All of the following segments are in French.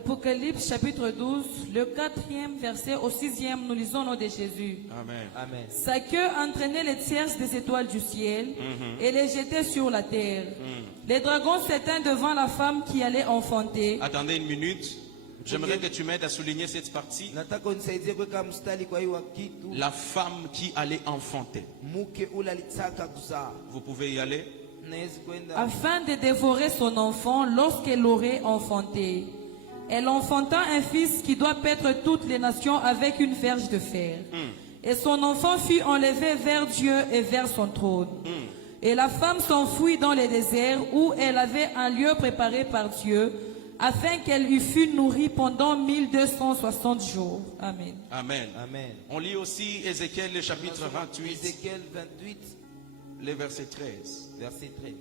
Apocalypse chapitre 12, le 4e verset au 6e, nous lisons au nom de Jésus. Amen. Amen. Sa queue entraînait les tierces des étoiles du ciel et les jetait sur la terre. Les dragons s'éteignent devant la femme qui allait enfanter. Attendez une minute. J'aimerais que tu m'aides à souligner cette partie. Nataka unisaidie kuweka mstari kwa hiyo kitu. La femme qui allait enfanter. Mke ule alitaka kuzaa. Vous pouvez y aller. Naweza kwenda. Afin de dévorer son enfant lorsqu'elle l'aurait enfanté. Elle enfanta un fils qui doit paître toutes les nations avec une verge de fer. Et son enfant fut enlevé vers Dieu et vers son trône. Et la femme s'enfuit dans le désert où elle avait un lieu préparé par Dieu afin qu'elle y fût nourrie pendant 1260 jours. Amen. Amen. Amen. On lit aussi Ézéchiel, le chapitre 28, Ézéchiel 28, le verset 13. verset 13.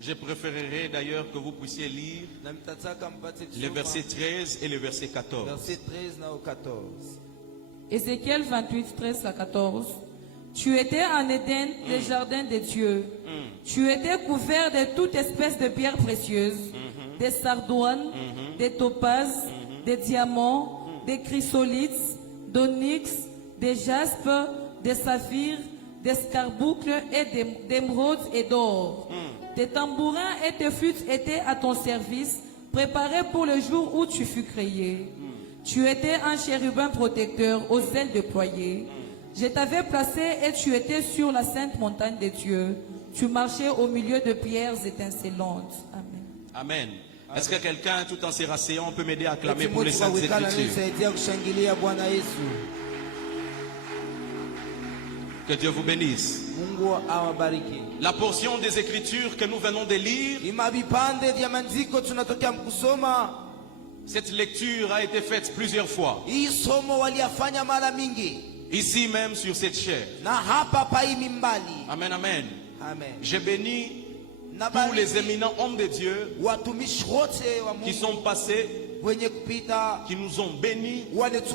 Je préférerais d'ailleurs que vous puissiez lire Na mtataka mpate les kusoma versets 13 et le verset 14. verset 13 na 14. Ézéchiel 28, 13 à 14. Tu étais en Éden, le jardin de Dieu. Tu étais couvert de toute espèce de pierres précieuses, des sardoines, des topazes, des diamants, des chrysolites, d'onyx, des jaspes, des saphirs, des scarboucles et d'émeraudes et d'or. Tes tambourins et tes flûtes étaient à ton service, préparés pour le jour où tu fus créé. Tu étais un chérubin protecteur aux ailes déployées. Je t'avais placé et tu étais sur la sainte montagne de Dieu. Tu marchais au milieu de pierres étincelantes. Amen. Amen. Est-ce que quelqu'un, tout en se rasseyant, peut m'aider à clamer pour les Mtu saintes wawekana écritures? nisaidia kushangilia Bwana Yesu. Que Dieu vous bénisse. Mungu awabariki. La portion des écritures que nous venons de lire, Ima vipande vya maandiko tunatokea kusoma. cette lecture a été faite plusieurs fois. Hii somo waliyafanya mara mingi. Ici même sur cette chaire. Na hapa pa hii mimbali. Amen, amen. Amen. J'ai béni Na tous les bariki éminents hommes de Dieu watumishi wote wa qui Mungu sont passés, wenye kupita qui nous ont bénis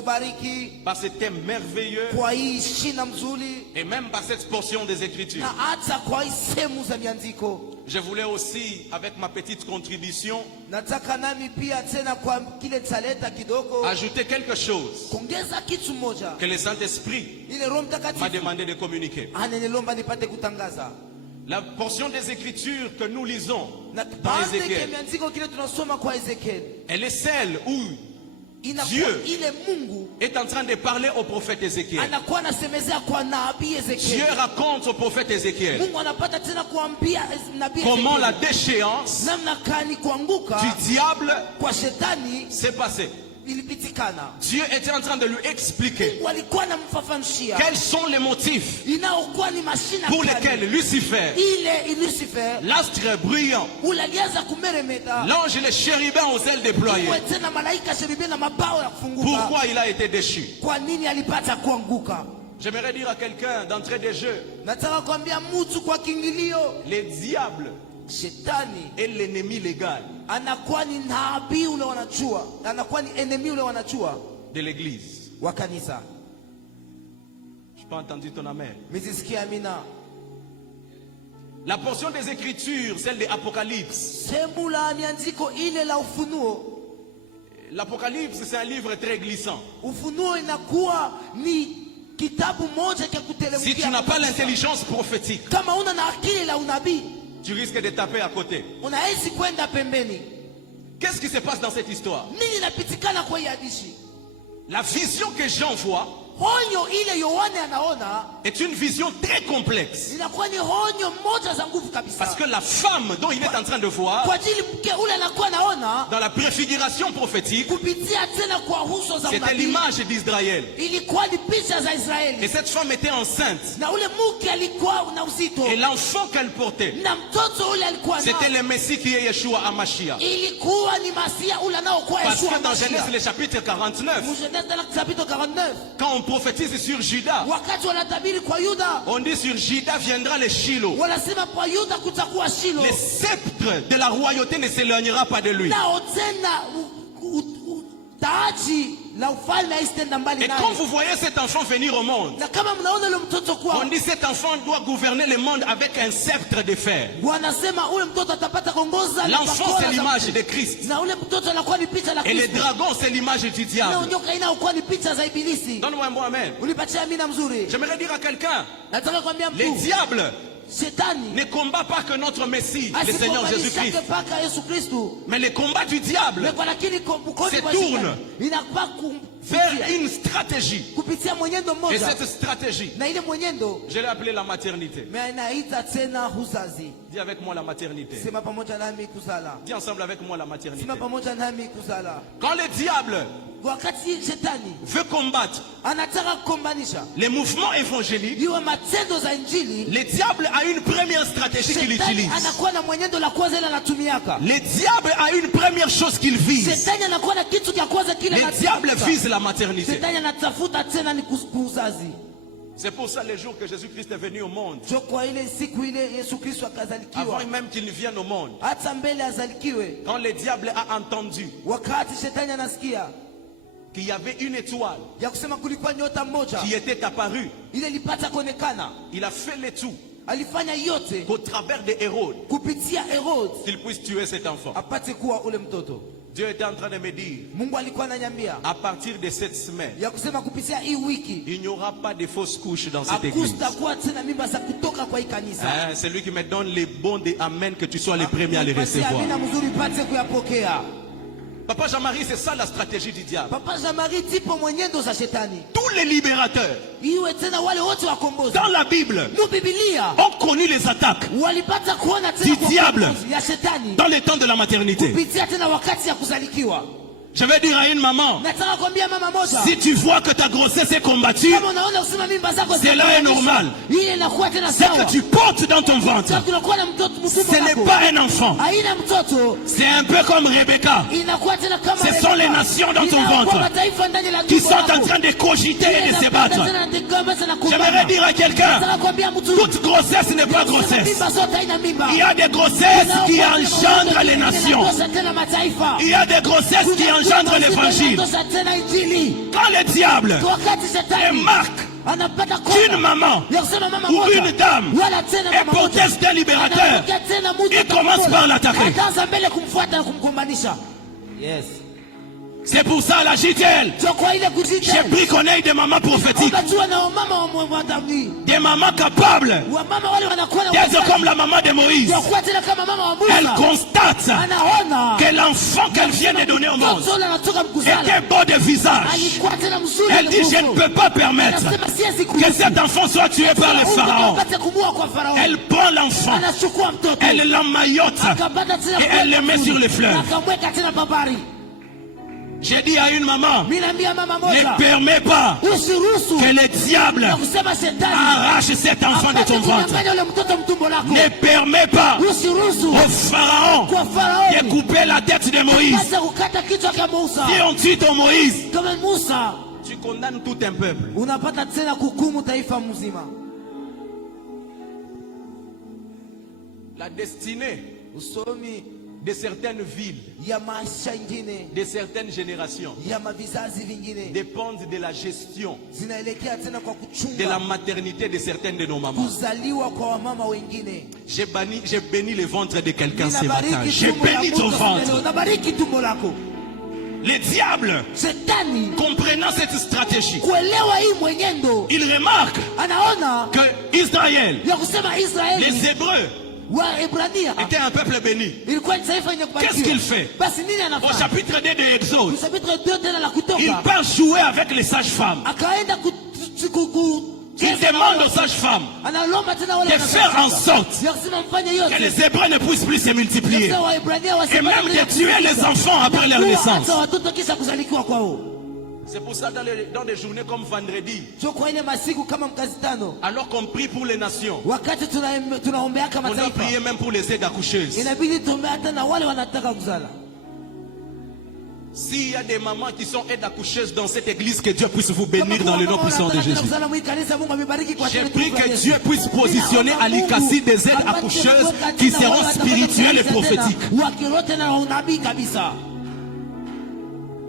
wanetubariki par ce thème merveilleux kwa hii shina mzuri et même par cette portion des Écritures. na hata kwa hii sehemu za miandiko. Je voulais aussi, avec ma petite contribution, Nataka nami pia tena kwa kile taleta kidogo ajouter quelque chose kuongeza kitu moja que le Saint-Esprit ile Roho m'a Mtakatifu demandé de communiquer. ananilomba nipate kutangaza. La portion des Écritures que nous lisons Na dans baadhi ya Ézéchiel, miandiko kile tunasoma kwa Ezekiel elle est celle où inakuwa Dieu ile Mungu est en train de parler au prophète Ézéchiel. anakuwa anasemezea kwa nabii Dieu Ezekiel. raconte au prophète Ézéchiel Mungu anapata tena kuambia nabii comment la Ezekiel déchéance namna kani kuanguka du diable kwa shetani s'est passée. ilipitikana. Dieu était en train de lui expliquer Walikuwa namfafanushia quels sont les motifs inaokuwa ni mashina pour kali. lesquels Lucifer, ile Lucifer l'astre brillant, ule alianza kumeremeta l'ange et les chérubins aux ailes déployées, kuwe tena malaika cherubia na mabao ya kufunguka. pourquoi il a été déchu? Kwa nini alipata kuanguka? J'aimerais dire à quelqu'un d'entrée de jeu, Nataka kuambia mtu kwa kiingilio, les diables shetani est l'ennemi légal anakuwa ni nabii ule wanajua, anakuwa ni enemy ule wanajua de l'église. wa kanisa. Je n'ai pas entendu ton amen. Mizisikia amina. La portion des Écritures, celle de l'Apocalypse. Sehemu la miandiko ile la Ufunuo. L'Apocalypse, c'est un livre très glissant. Ufunuo inakuwa ni kitabu moja cha Si tu n'as pas l'intelligence prophétique, kama una na akili la unabii, tu risques de taper à côté. unawezi kwenda pembeni. Qu'est-ce qui se passe dans cette histoire? Nini inapitikana kwa hii hadithi? La vision que Jean voit Honyo ile Yohane anaona est une vision très complexe. inakuwa ni honyo moja za nguvu kabisa. Parce que la femme dont il est en train de voir, Kwa ajili mke ule anakuwa anaona dans la préfiguration prophétique, kupitia tena kwa uso za c'était unabii. l'image d'Israël. Ilikuwa ni picha za Et Israeli. cette femme était enceinte. Na ule mke alikuwa na uzito. Et l'enfant qu'elle portait, Na mtoto ule alikuwa c'était na le Messie qui est Yeshua Hamashiach. ilikuwa ni Masia ule anaokuwa Parce Yeshua que dans Genèse, Mashiach. le chapitre 49, Genèse dans le chapitre 49. quand on prophétise sur Juda, Wakati wanatabiri kwa Yuda, on dit sur Juda viendra le Shiloh. wanasema kwa Yuda kutakuwa Shilo. Le sceptre de la royauté ne s'éloignera pas de lui. Nao tena taji la ufalme haisitenda mbali Et naye. quand vous voyez cet enfant venir au monde, Na kama mnaona ule mtoto on kwa dit cet enfant doit gouverner le monde avec un sceptre de fer. wanasema ule mtoto atapata kuongoza na L'enfant, bakora c'est za l'image Mungu. de Christ. Na ule mtoto anakuwa ni picha la Et le Kristo. dragon, c'est l'image du Na diable. nyoka inakuwa ni picha za ibilisi. Donne-moi un bon amen. Unipatie amina mzuri. J'aimerais dire à quelqu'un, Nataka kuambia les mtu, diables shetani ne combat pas que notre Messie, le Seigneur Jésus-Christ. asipomalizake paka Yesu Kristo. Mais le combat du diable Kwa lakini mkono Se kwa tourne shetani inakuwa vers une stratégie. kupitia mwenendo Et mmoja. cette stratégie, Na ile mwenendo je l'ai appelée la maternité. mais inaita tena uzazi. Dis avec moi la maternité. Sema pamoja nami kuzala. Dis ensemble avec moi la maternité. Sema pamoja nami kuzala. Quand le diable Wakati shetani veut combattre anataka kukombanisha les mouvements évangéliques, iwe matendo za injili, le diable a une première stratégie qu'il shetani utilise. anakuwa na mwenendo la kwanza ile anatumiaka. Le diable a une première chose qu'il vise. Shetani anakuwa na kitu cha kwanza kile Le diable anatafuta. vise la maternité. Shetani anatafuta tena ni kuuzazi. C'est pour ça les jours que Jésus-Christ est venu au monde, Jo kwa ile siku ile Yesu Kristo avant akazalikiwa, même qu'il ne vienne au monde, hata mbele azalikiwe, quand le diable a entendu wakati shetani anasikia qu'il y avait une étoile ya kusema kulikuwa nyota mmoja qui était apparue, ile ilipata kuonekana, il a fait le tout alifanya yote qu'au travers de Hérode, kupitia Herod qu'il puisse tuer cet enfant. apate kuwa ule mtoto. Dieu était en train de me dire, Mungu alikuwa ananiambia à partir de cette semaine, ya kusema kupitia hii wiki il n'y aura pas de fausses couches dans cette église. hakutakuwa tena mimba za kutoka kwa hii kanisa. Hein, c'est lui qui me donne les bons des amen, que tu sois les premiers à les Basi recevoir. amina mzuri pate kuyapokea. Papa Jean-Marie, c'est ça la stratégie du diable. Papa Jean-Marie tipo mwenyendo za shetani. Tous les libérateurs Iwe tena wale wote wakombozi. dans la Bible Mu Biblia ont connu les attaques walipata kuona tena Du diable. ukombozi ya shetani dans les temps de la maternité. kupitia tena wakati ya kuzalikiwa. Je vais dire à une maman, Nataka kuambia mama moja, si tu vois que ta grossesse est combattue, kama unaona kusema mimba zako Cela est normal. Ile inakuwa tena ce sawa. que tu portes dans ton ventre, Sasa kunakuwa na mtoto ce mkubwa n'est wako. pas un enfant. Haina mtoto. C'est un peu comme Rebecca, Inakuwa tena kama Ce sont les nations dans ton Inakuwa ventre mataifa ndani la qui tumbo sont en lako. train de cogiter et de se battre. Tena ndigoma sana J'aimerais kumbana. dire à quelqu'un, Nataka kuambia mtu toute grossesse n'est pas grossesse. mimba zote haina mimba. Il y a des grossesses qui engendrent les nations. Il y a des grossesses qui engendrent l'évangile. Quand le diable remarque qu'une maman ou une dame est porteuse d'un libérateur, il commence par l'attaquer. Yes. C'est pour ça, la JTL, j'ai pris connaître des mamans prophétiques, des mamans capables d'être comme la maman de Moïse. Elle constate que l'enfant qu'elle vient de donner au monde était beau de visage. Elle dit, je ne peux pas permettre que cet enfant soit tué par le pharaon. Elle prend l'enfant, elle l'emmaillote et elle le met sur les fleurs. J'ai dit à une maman, ne permets pas que le diable arrache cet enfant de ton ventre. Ne permets pas au pharaon de couper la tête de Moïse. Si on tue ton Moïse, tu condamnes tout un peuple. Unapata tena kukumu taifa mzima. La destinée Usomi de certaines villes, ya maisha ingine de certaines générations, ya mavizazi vingine dépendent de la gestion zinaelekea tena kwa de la kuchunga maternité de certaines de nos mamans. kuzaliwa kwa wamama wengine. J'ai béni le ventre de quelqu'un ce matin. Ninabariki J'ai tumbo la béni mtu ton asubuhi leo. ventre. Nabariki tumbo lako. Le diable, Shetani comprenant cette stratégie, kuelewa hii mwenendo il remarque anaona que Israël, ya kusema Israeli les Hébreux, Waebrania étaient un peuple béni. ilikuwa ni taifa yenye kubarikiwa. Qu'est-ce qu'il fait? Basi nini Au anafanya? chapitre 2 de Exode, Chapitre 2 tena la il Kutoka part jouer avec les sages-femmes. akaenda Il demande aux sages-femmes analomba tena wale de faire en sorte ya kusema mfanye que yote les Hébreux ne puissent plus se multiplier. Sasa Waebrania Et même de tuer les enfants après leur naissance. hata watoto kisha kuzalikiwa kwao. C'est pour ça dans des journées comme vendredi, Sio kwa ile masiku kama mkazi tano alors qu'on prie pour les nations, wakati tunaombeaka on doit mataifa prier même pour les aides accoucheuses. inabidi tuombee hata na wale wanataka kuzala. S'il y a des mamans qui sont aides accoucheuses dans cette église, que Dieu puisse vous bénir dans le nom puissant de Jésus. J'ai pris que Dieu puisse positionner à l'Ikasi des aides accoucheuses qui seront spirituelles et prophétiques.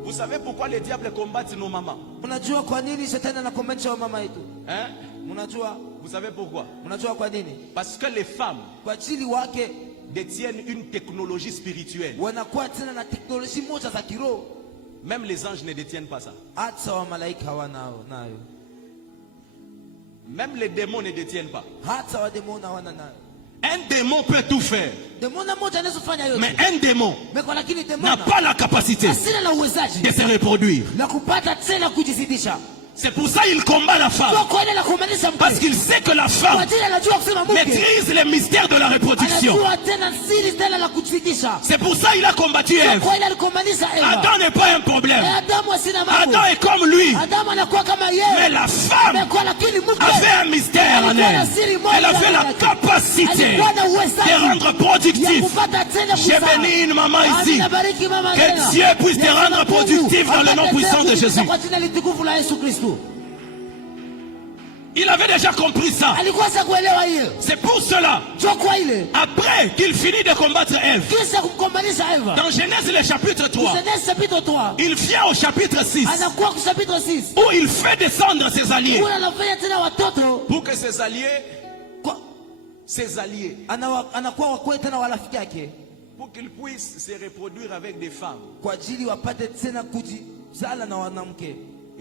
Vous savez pourquoi les diables combattent nos mamans? Unajua kwa nini shetani anakombanisha mama yetu? Hein? Unajua? Vous savez pourquoi? Unajua kwa nini? Parce que les femmes Kwa ajili wake détiennent une technologie spirituelle. wanakuwa tena na teknolojia moja za kiroho. Même les anges ne détiennent pas ça. Hata wa malaika wanao nayo. Même les démons ne détiennent pas. Hata wa demoni hawana nayo. Un démon peut tout faire. Demona moja anaweza kufanya yote. Mais un démon Meko lakini n'a demona pas la capacité asina na uwezaji de se reproduire. na kupata tena kujizidisha. C'est pour ça qu'il combat la femme. Kwa kweli na kumaanisha Parce mke. qu'il sait que la Kwa femme ajili anajua kusema mke. maîtrise les mystères de la reproduction. Anajua tena siri tena la kujizidisha. C'est pour ça qu'il a combattu Kwa Ève. kweli alikomaanisha Eva. Adam n'est pas un problème. Adamu asina mambo. Adam est comme lui. Adamu anakuwa kama yeye. Mais la femme Kwa lakini mke avait un mystère en elle. Elle avait la capacité de rendre productif. J'ai béni une maman ici. Que Dieu puisse te rendre productif dans le nom puissant de Jésus. Il avait déjà compris ça. C'est pour cela, après qu'il finit de combattre Ève, dans Genèse le chapitre 3, il vient au chapitre 6, où il fait descendre ses alliés. Pour que ses alliés, pour qu'ils puissent se reproduire avec des femmes.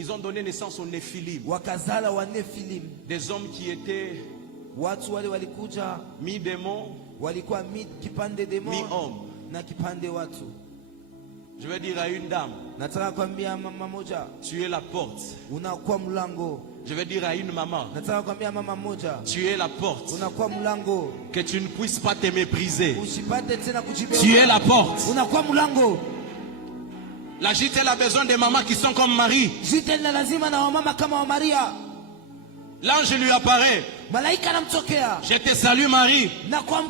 Ils ont donné naissance aux Néphilim, des hommes qui étaient mi-démons, mi-hommes. Je vais dire à une dame, tu es la porte. Je vais dire à une maman, tu es la porte. Que tu ne puisses pas te mépriser. Tu es la porte. La JTL a besoin des mamans qui sont comme Marie. L'ange lui apparaît. Je te salue Marie. Toi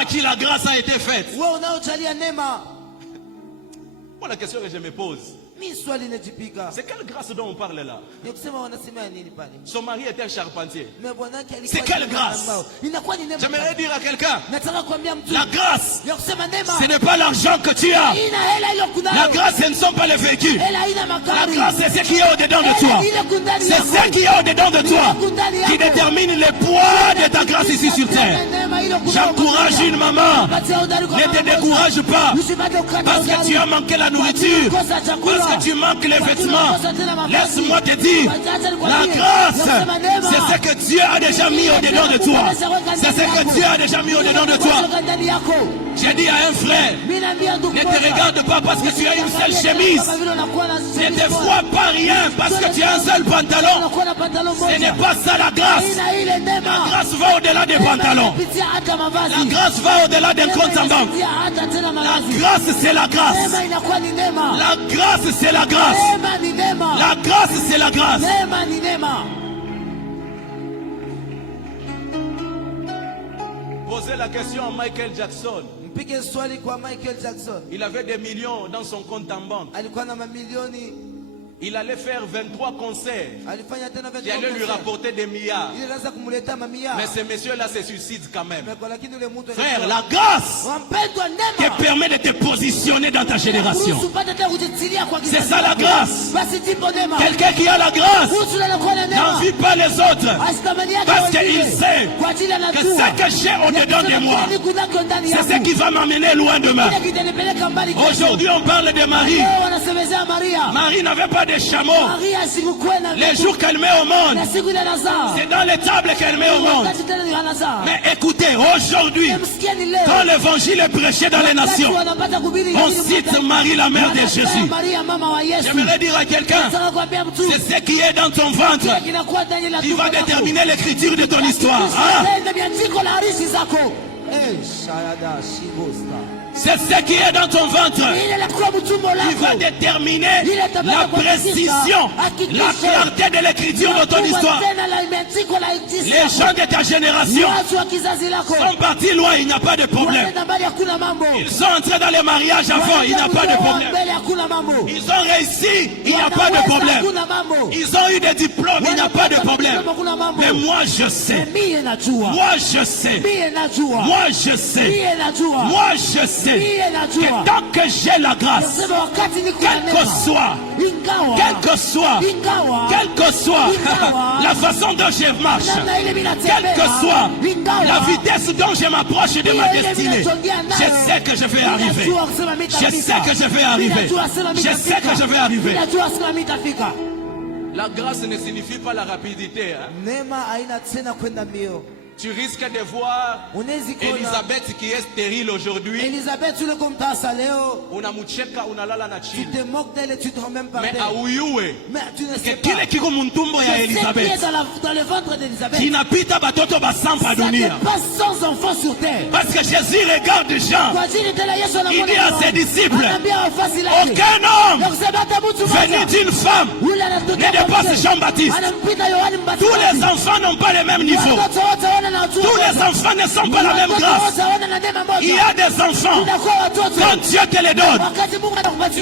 à qui la grâce a été faite. Voilà la question que je me pose. C'est quelle grâce dont on parle là? Son mari était un charpentier. C'est quelle grâce? J'aimerais dire à quelqu'un, la grâce, ce n'est pas l'argent que tu as. La grâce, ce ne sont pas les véhicules. La grâce, c'est ce qui est au-dedans de toi. C'est ce qui est au-dedans de toi qui détermine le poids de ta grâce ici sur terre. J'encourage une maman. Ne te décourage pas parce que tu as manqué la nourriture, parce que tu manques les vêtements. Laisse-moi te dire, la grâce, c'est ce que Dieu a déjà mis au-dedans de toi. C'est ce que Dieu a déjà mis au-dedans de toi. J'ai dit à un frère, ne te regarde pas parce que tu as une seule chemise. Ne te vois pas rien parce que tu as un seul pantalon. Ce n'est pas ça la grâce. La grâce va au-delà des pantalons. La grâce va au-delà des comptes en banque. La grâce, c'est la grâce. La grâce, c'est la grâce. La grâce, c'est la grâce. Posez la question à Michael Jackson. Il avait des millions dans son compte en banque. Il allait faire 23 concerts qui allaient lui rapporter des milliards. Mais ce monsieur-là se suicide quand même. Frère, la grâce te permet de te positionner dans ta génération. C'est ça la grâce. Quelqu'un qui a la grâce n'envie pas les autres parce qu'il sait que ce que j'ai au-dedans de moi, c'est ce qui va m'amener loin demain. Aujourd'hui, on parle de Marie. Marie n'avait pas de chameaux. Les jours qu'elle met au monde, c'est dans les tables qu'elle met au monde. Mais écoutez, aujourd'hui, quand l'évangile est prêché dans les nations, on cite Marie, la mère de Jésus. J'aimerais dire à quelqu'un, c'est ce qui est dans ton ventre qui va déterminer l'écriture de ton histoire. C'est ce qui est dans ton ventre qui va déterminer la précision, la clarté de l'écriture de ton histoire. Les gens de ta génération sont partis loin, il n'y a pas de problème. Ils sont entrés dans le mariage avant, il n'y a pas de problème. Ils ont réussi, il n'y a pas de problème. Ils ont eu des diplômes, il n'y a pas de problème. Mais moi je sais, moi je sais, moi je sais, moi je sais sais que tant que j'ai la grâce, quelle que soit la façon dont je marche, quelle que soit la vitesse dont je m'approche de ma destinée, je sais que je vais arriver. Je sais que je vais arriver. Je sais que je vais arriver. La grâce ne signifie pas la rapidité. Tu risques de voir Elisabeth qui est stérile aujourd'hui. Unamucheka unalala na chini. Tu te moques d'elle et tu dors même par Mais terre. auyue Mais tu ne sais Que pas. kile kiko muntumbo ya Elisabeth Dans le ventre d'Elisabeth. kinapita batoto basampa Ça dunia. dépasse 100 enfants sur terre. Parce que Jésus regarde Jean. Il dit à ses disciples, aucun homme venu d'une femme ne dépasse Jean-Baptiste. Tous les enfants n'ont pas le même niveau. Tous les enfants ne sont pas la même grâce. Il y a des enfants, quand Dieu te les donne, tu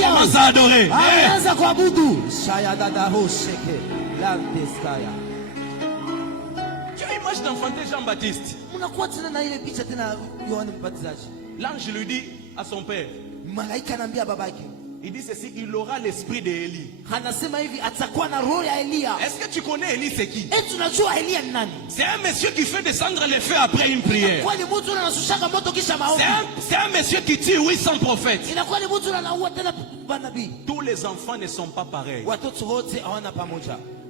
commences à adorer. Tu as l'image d'enfanter Jean-Baptiste. L'ange lui dit à son père, il dit ceci, il aura l'esprit d'Élie. Est-ce que tu connais Élie, c'est qui? C'est un monsieur qui fait descendre les feux après une prière. C'est un monsieur qui tue 800 prophètes. Tous les enfants ne sont pas pareils.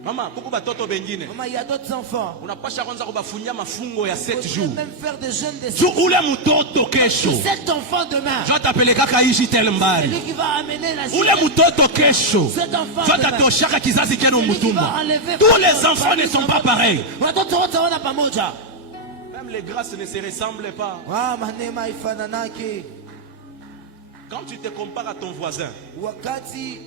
Maman, kuku batoto bengine. Il y a d'autres enfants. Unapasha kwanza kubafunya mafungo ya 7 Tu jours. peux même faire des jeûnes de Tu ule mutoto kesho. 7 enfants demain. Je t'apeleka kaishi tel mbali. Celui qui va amener la Ule mutoto kesho. Cet enfant Je demain. t'atoshaka kizazi keno Celui qui va mutumba. enlever Tous les enfants ne sont pas pareils. Watoto wote wana pamoja. Même les grâces ne se ressemblent pas. Manema ifananake. Quand tu te compares à ton voisin, Wakati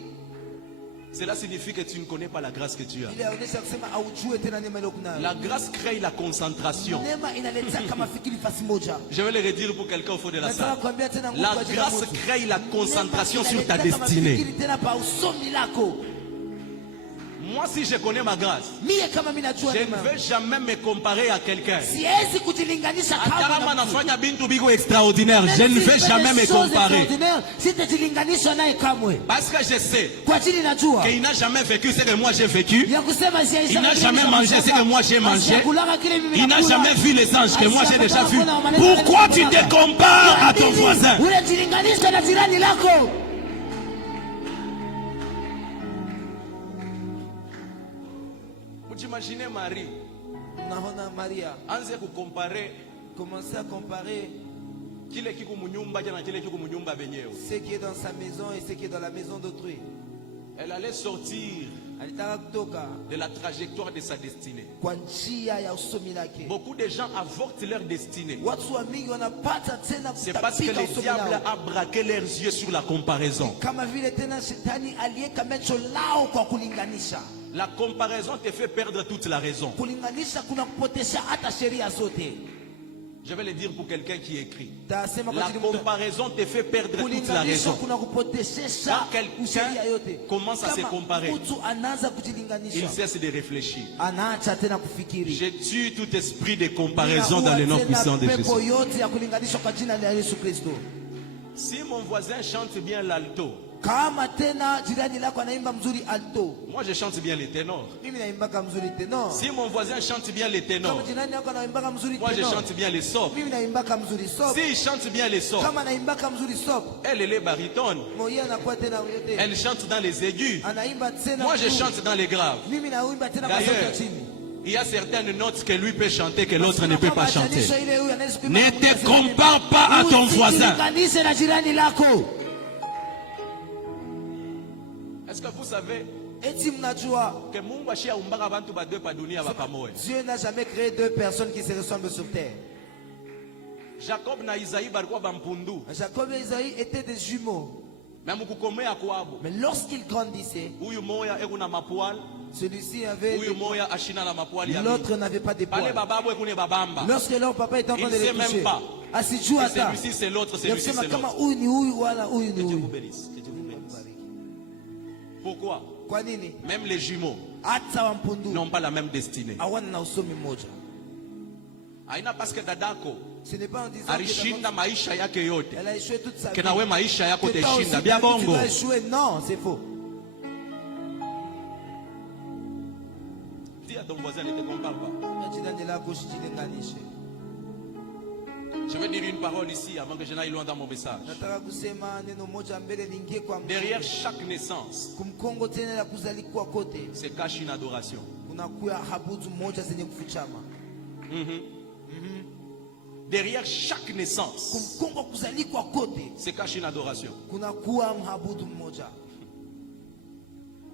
cela signifie que tu ne connais pas la grâce que tu as. ile inaonyesha kusema haujui tena neema ile kunayo. La grâce crée la concentration. Neema inaleta kama fikiri fasi moja. Je vais le redire pour quelqu'un au fond de la Nataka salle. kuambia tena nguvu La kwa ajili ya grâce mtu. crée la concentration Neema sur ta inaleta kama destinée. fikiri tena pa usomi lako. Moi, si je connais ma grâce, Mie kama mimi najua je ne neema. vais jamais me comparer à quelqu'un. Siwezi kujilinganisha Atarama kama na mtu. nafanya bintu biko extraordinaire. Je ne vais jamais me comparer. Sitajilinganisha naye kamwe. Parce que je sais Kwa ajili najua qu'il n'a jamais vécu ce que moi j'ai vécu. ya kusema Il n'a jamais mangé ce que moi j'ai mangé. Il n'a jamais vu les anges que moi j'ai déjà vus. Pourquoi tu te compares à ton voisin? Unajilinganisha na jirani lako. Imaginez Marie, Naona Maria anze kucomparer commencer à comparer kile kiko munyumba na kile kiko munyumba benyewe. ce qui est dans sa maison et ce qui est dans la maison d'autrui. Elle allait sortir Alitaka kutoka de la trajectoire de sa destinée. kwa njia ya usomi lake. Beaucoup de gens avortent leur destinée. Watu wa mingi wanapata tena C'est parce que kutapika le usomi diable lao. a braqué leurs yeux sur la comparaison. Kama vile tena shetani aliweka macho lao kwa kulinganisha. La comparaison te fait perdre toute la raison. Kulinganisha kuna kupotesha hata sheria zote. Je vais le dire pour quelqu'un qui écrit. Tasema kwa La ajili ya mtu. comparaison te fait perdre toute la Kulinganisha raison. kuna kupoteshesha Quand quelqu'un sheria yote. commence à se Kama comparer, mtu anaanza il kujilinganisha, cesse de réfléchir. anaacha tena kufikiri. Je tue tout esprit de comparaison dans le nom puissant de Jésus. Pepo yote ya kulinganishwa kwa jina la Yesu Kristo. Si mon voisin chante bien l'alto, Kama tena jirani lako anaimba mzuri alto, moi je chante bien les ténors. mimi naimbaka mzuri tenor. Si mon voisin chante bien les ténors, Kama jirani yako anaimbaka mzuri moi je tenor, chante bien les sopes. mimi naimbaka mzuri sop. S'il chante bien les sopes, Kama naimbaka mzuri sop, elle est baryton. moyo anakuwa tena yote. Elle chante dans les aigus. Anaimba tena. Moi je mzuri. chante dans les graves. Mimi naimba tena kwa sauti ya D'ailleurs, chini. il y a certaines notes que lui peut chanter que l'autre ne peut pas chanter. Ne Ne te compare pas à ton voisin. Usijilinganishe na jirani lako. Est-ce que vous savez Eti mnajua que Mungu ashiaumbaka abantu badwe pa dunia bapamoja? Dieu n'a jamais créé deux personnes qui se ressemblent sur terre. Jacob na Isaïe balikuwa bampundu. Jacob et Isaïe étaient des jumeaux. Na mukukomea kwabo. Mais lorsqu'ils grandissaient, Huyu moya ekuna mapwal, celui-ci avait huyu moya ashina na mapwali ya l'autre n'avait pas de Pale poils. bababo ekune babamba. Lorsque leur papa était en train Il de les sait même toucher, pas. asijua Et hata. celui-ci c'est l'autre, celui-ci Yakisema c'est kama l'autre. huyu ni huyu wala huyu ni Que Dieu vous huyu. bénisse. Que Dieu vous bénisse. Pourquoi? Kwa nini? Même les jumeaux Hata wampundu n'ont pas la même destinée. hawana na usomi mmoja. Haina paske dadako Ce n'est pas en disant que alishinda maisha yake yote elle a échoué toute sa vie. que nawe maisha yako Que toi aussi, teshinda tu bia bongo. vas échouer. Non, c'est faux. Dis à ton voisin, ne te compare pas. Je vais dire une parole ici avant que je n'aille loin dans mon message. Derrière chaque naissance se cache une adoration. Derrière chaque naissance se cache une adoration.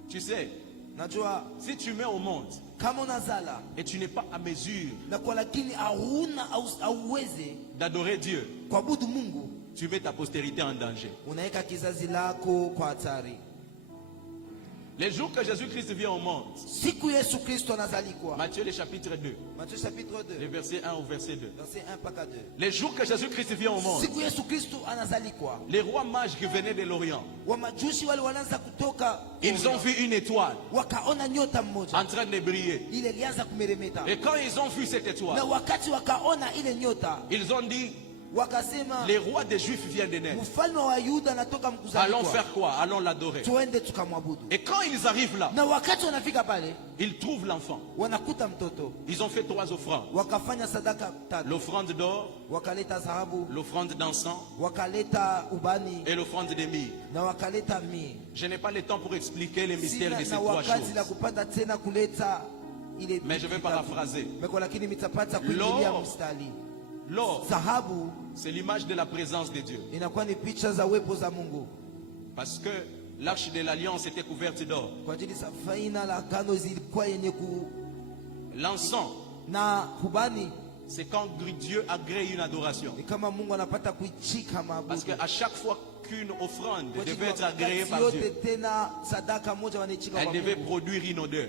Tu sais, si tu mets au monde et tu n'es pas à mesure d'adorer Dieu, tu mets ta postérité en danger. Les jours que Jésus-Christ vient au monde, Matthieu le chapitre 2, le verset 1 au verset 2. Les jours que Jésus-Christ vient au monde, les rois mages qui venaient de l'Orient, ils ont vu une étoile en train de briller. Et quand ils ont vu cette étoile, ils ont dit, les rois des Juifs viennent de naître. Allons faire quoi? Allons l'adorer. Et quand ils arrivent là, ils trouvent l'enfant. Ils ont fait 3 offrandes. L'offrande d'or, l'offrande d'encens et l'offrande de myrrhe. Je n'ai pas le temps pour expliquer les mystères de ces 3 choses, mais je vais paraphraser. L'or, c'est l'image de la présence de Dieu. Parce que l'arche de l'alliance était couverte d'or. L'encens, c'est quand Dieu agrée une adoration. Parce qu'à chaque fois qu'une offrande devait être agréée par Dieu, elle devait produire une odeur.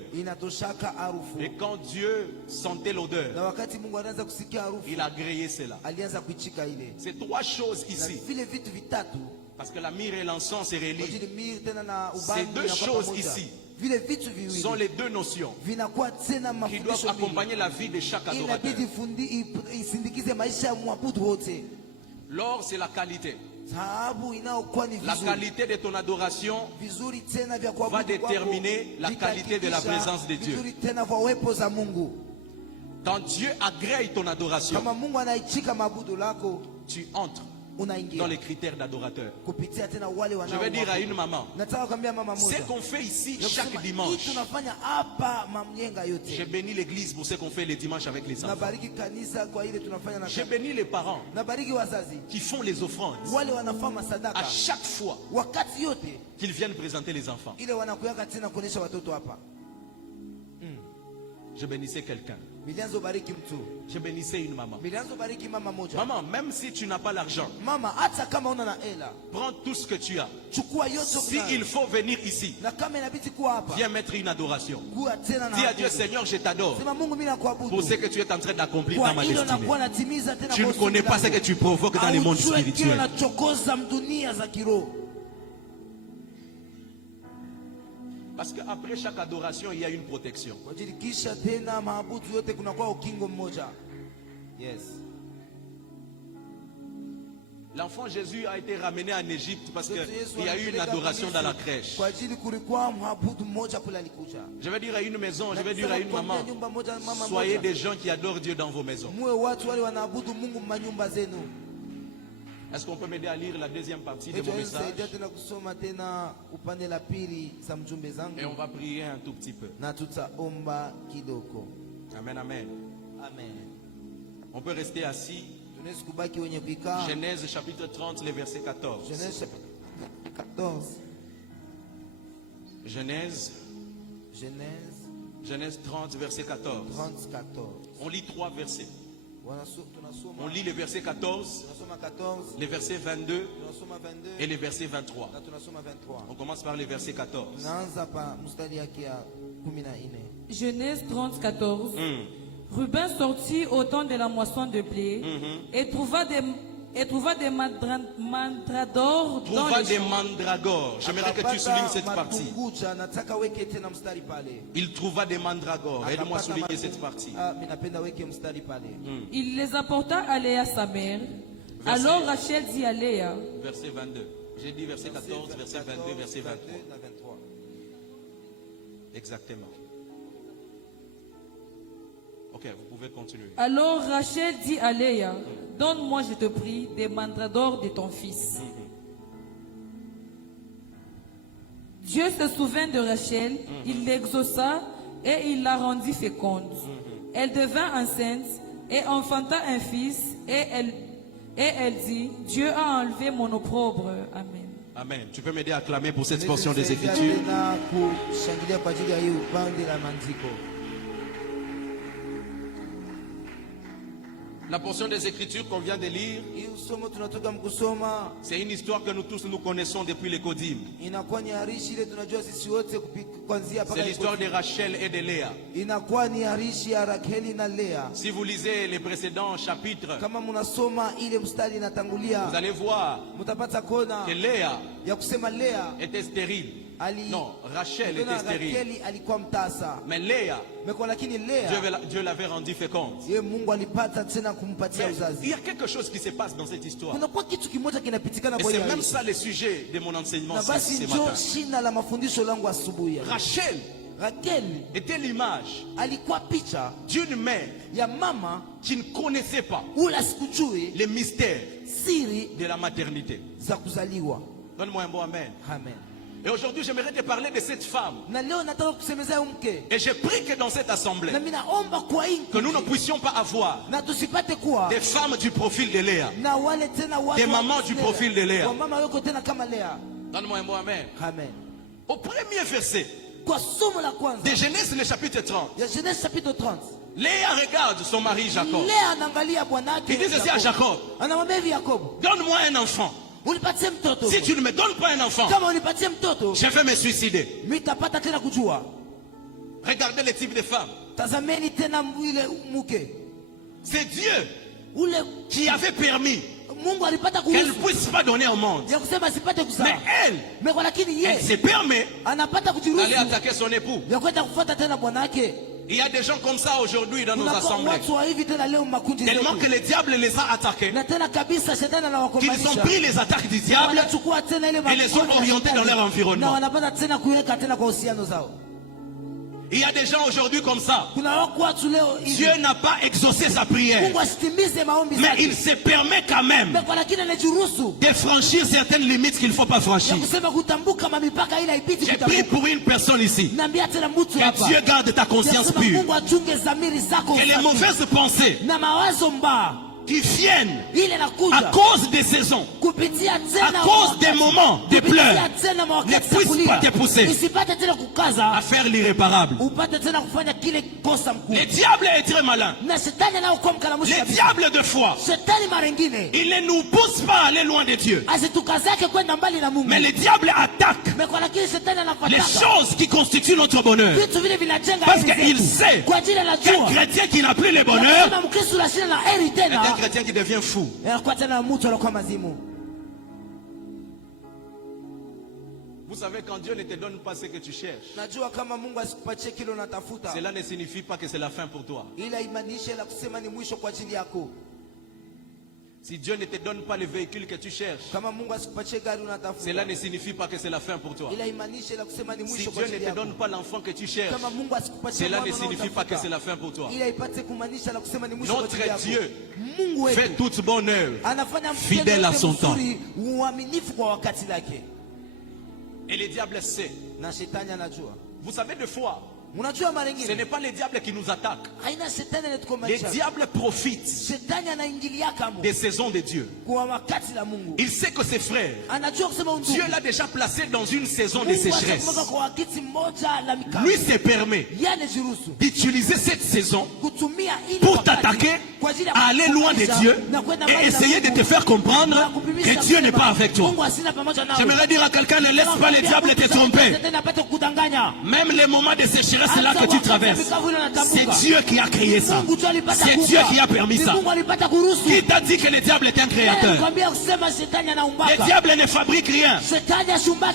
Et quand Dieu sentait l'odeur, il a agréé cela. C'est 3 choses ici. Parce que la myrrhe et l'encens se relient. Ces 2 choses ici sont les 2 notions qui doivent accompagner la vie de chaque adorateur. L'or, c'est la qualité. La qualité de ton adoration va déterminer la qualité de la présence de Dieu. Quand Dieu agrée ton adoration, tu entres dans les critères d'adorateur. Je vais dire à une maman, ce qu'on fait ici chaque dimanche, je bénis l'église pour ce qu'on fait les dimanches avec les enfants. Je bénis les parents qui font les offrandes à chaque fois qu'ils viennent présenter les enfants. Je bénissais quelqu'un. Je bénissais une maman. Maman, même si tu n'as pas l'argent, prends tout ce que tu as. Si il faut venir ici, viens mettre une adoration. Dis à Dieu, Seigneur, je t'adore pour ce que tu es en train d'accomplir dans ma destinée. Tu ne connais pas ce que tu provoques dans le monde spirituel. Parce qu'après chaque adoration, il y a une protection. L'enfant Jésus a été ramené en Égypte parce qu'il y a eu une adoration dans la crèche. Je vais dire à une maison, je vais dire à une maman, soyez des gens qui adorent Dieu dans vos maisons. Est-ce qu'on peut m'aider à lire la deuxième partie de mon message? Et on va prier un tout petit peu. Amen, amen. On peut rester assis. Genèse chapitre 30, le verset 14. Genèse 30, verset 14. On lit 3 versets. On lit les versets 14, les versets 22 et les versets 23. On commence par les versets 14. Genèse 30, 14. Ruben sortit au temps de la moisson de blé et Et trouva des mandradores dans Trouva les des champs. mandragores. J'aimerais que tu soulignes cette partie. Matunguja, nataka weke tena mstari pale. Il trouva des mandragores. Aide-moi à souligner cette partie. Minapenda weke mstari pale. Il les apporta à Léa sa mère. Alors Rachel dit à Léa, Verset 22. J'ai dit verset 14, verset 22, verset 23. Exactement. Ok, vous pouvez continuer. alors Rachel dit à Léa, donne-moi, je te prie, des mandradores de ton fils. Dieu se souvint de Rachel, il l'exauça et il la rendit féconde. Elle devint enceinte et enfanta un fils et elle dit, Dieu a enlevé mon opprobre. Amen. Amen. Tu peux m'aider à acclamer pour cette portion des Écritures? La portion des Écritures qu'on vient de lire, c'est une histoire que nous tous nous connaissons depuis les Kodim. C'est l'histoire de Rachel et de Léa. Si vous lisez les précédents chapitres, vous allez voir que Léa était stérile. Non, Rachel était stérile. Mais Léa, Dieu l'avait rendue féconde. Mais il y a quelque chose qui se passe dans cette histoire. Et c'est même ça le sujet de mon enseignement ce matin. Rachel était l'image d'une mère qui ne connaissait pas les mystères de la maternité. Donne-moi un bon amen. Et aujourd'hui, j'aimerais te parler de cette femme. Et je prie que dans cette assemblée, que nous ne puissions pas avoir des femmes du profil de Léa, des mamans du profil de Léa. Donne-moi un mot, amen. Au premier verset de Genèse, le chapitre 30, Léa regarde son mari Jacob. Il dit ceci à Jacob, donne-moi un enfant. Si tu ne me donnes pas un enfant, je vais me suicider. Regardez le type de femme. C'est Dieu qui avait permis qu'elle ne puisse pas donner au monde. Mais elle se permet d'aller attaquer son époux. Il y a des gens comme ça aujourd'hui dans nos assemblées. Tellement que le diable les a attaqués, qu'ils ont pris les attaques du diable et les ont orientés dans leur environnement. Il y a des gens aujourd'hui comme ça. Dieu n'a pas exaucé sa prière, mais il se permet quand même de franchir certaines limites qu'il ne faut pas franchir. J'ai prié pour une personne ici. Que Dieu garde ta conscience pure. Que les mauvaises pensées qui viennent à cause des saisons, à cause des moments de pleurs, ne puissent pas te pousser à faire l'irréparable. Le diable est très malin. Le diable de foi, il ne nous pousse pas à aller loin de Dieu. Mais le diable attaque les choses qui constituent notre bonheur. Parce qu'il sait qu'un chrétien qui n'a plus le bonheur est un chrétien qui devient fou. Vous savez, quand Dieu ne te donne pas ce que tu cherches, cela ne signifie pas que c'est la fin pour toi. Si Dieu ne te donne pas le véhicule que tu cherches, cela ne signifie pas que c'est la fin pour toi. Si Dieu ne te donne pas l'enfant que tu cherches, cela ne signifie pas que c'est la fin pour toi. Notre Dieu fait toute bonne œuvre, fidèle à son temps. Et le diable sait. Vous savez, des fois, ce n'est pas le diable qui nous attaque. Le diable profite des saisons de Dieu. Il sait que ses frères, Dieu l'a déjà placé dans une saison de sécheresse. Lui se permet d'utiliser cette saison pour t'attaquer, à aller loin de Dieu et essayer de te faire comprendre que Dieu n'est pas avec toi. J'aimerais dire à quelqu'un, ne laisse pas le diable te tromper. Même les moments de sécheresse là que tu traverses, c'est Dieu qui a créé ça. C'est Dieu qui a permis ça. Qui t'a dit que le diable est un créateur? Le diable ne fabrique rien.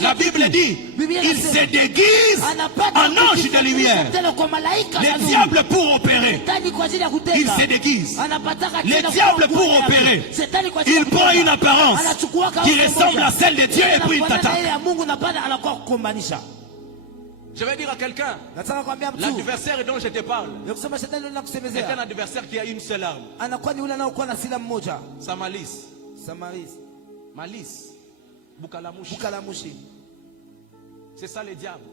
La Bible dit, il se déguise en ange de lumière. Le diable pour opérer, il se déguise. Le diable pour opérer, il prend une apparence qui ressemble à celle de Dieu et puis il t'attaque. Je vais dire à quelqu'un, l'adversaire dont je te parle est un adversaire qui a une seule arme. Sa malice. Malice. Bukalamushi. C'est ça le diable.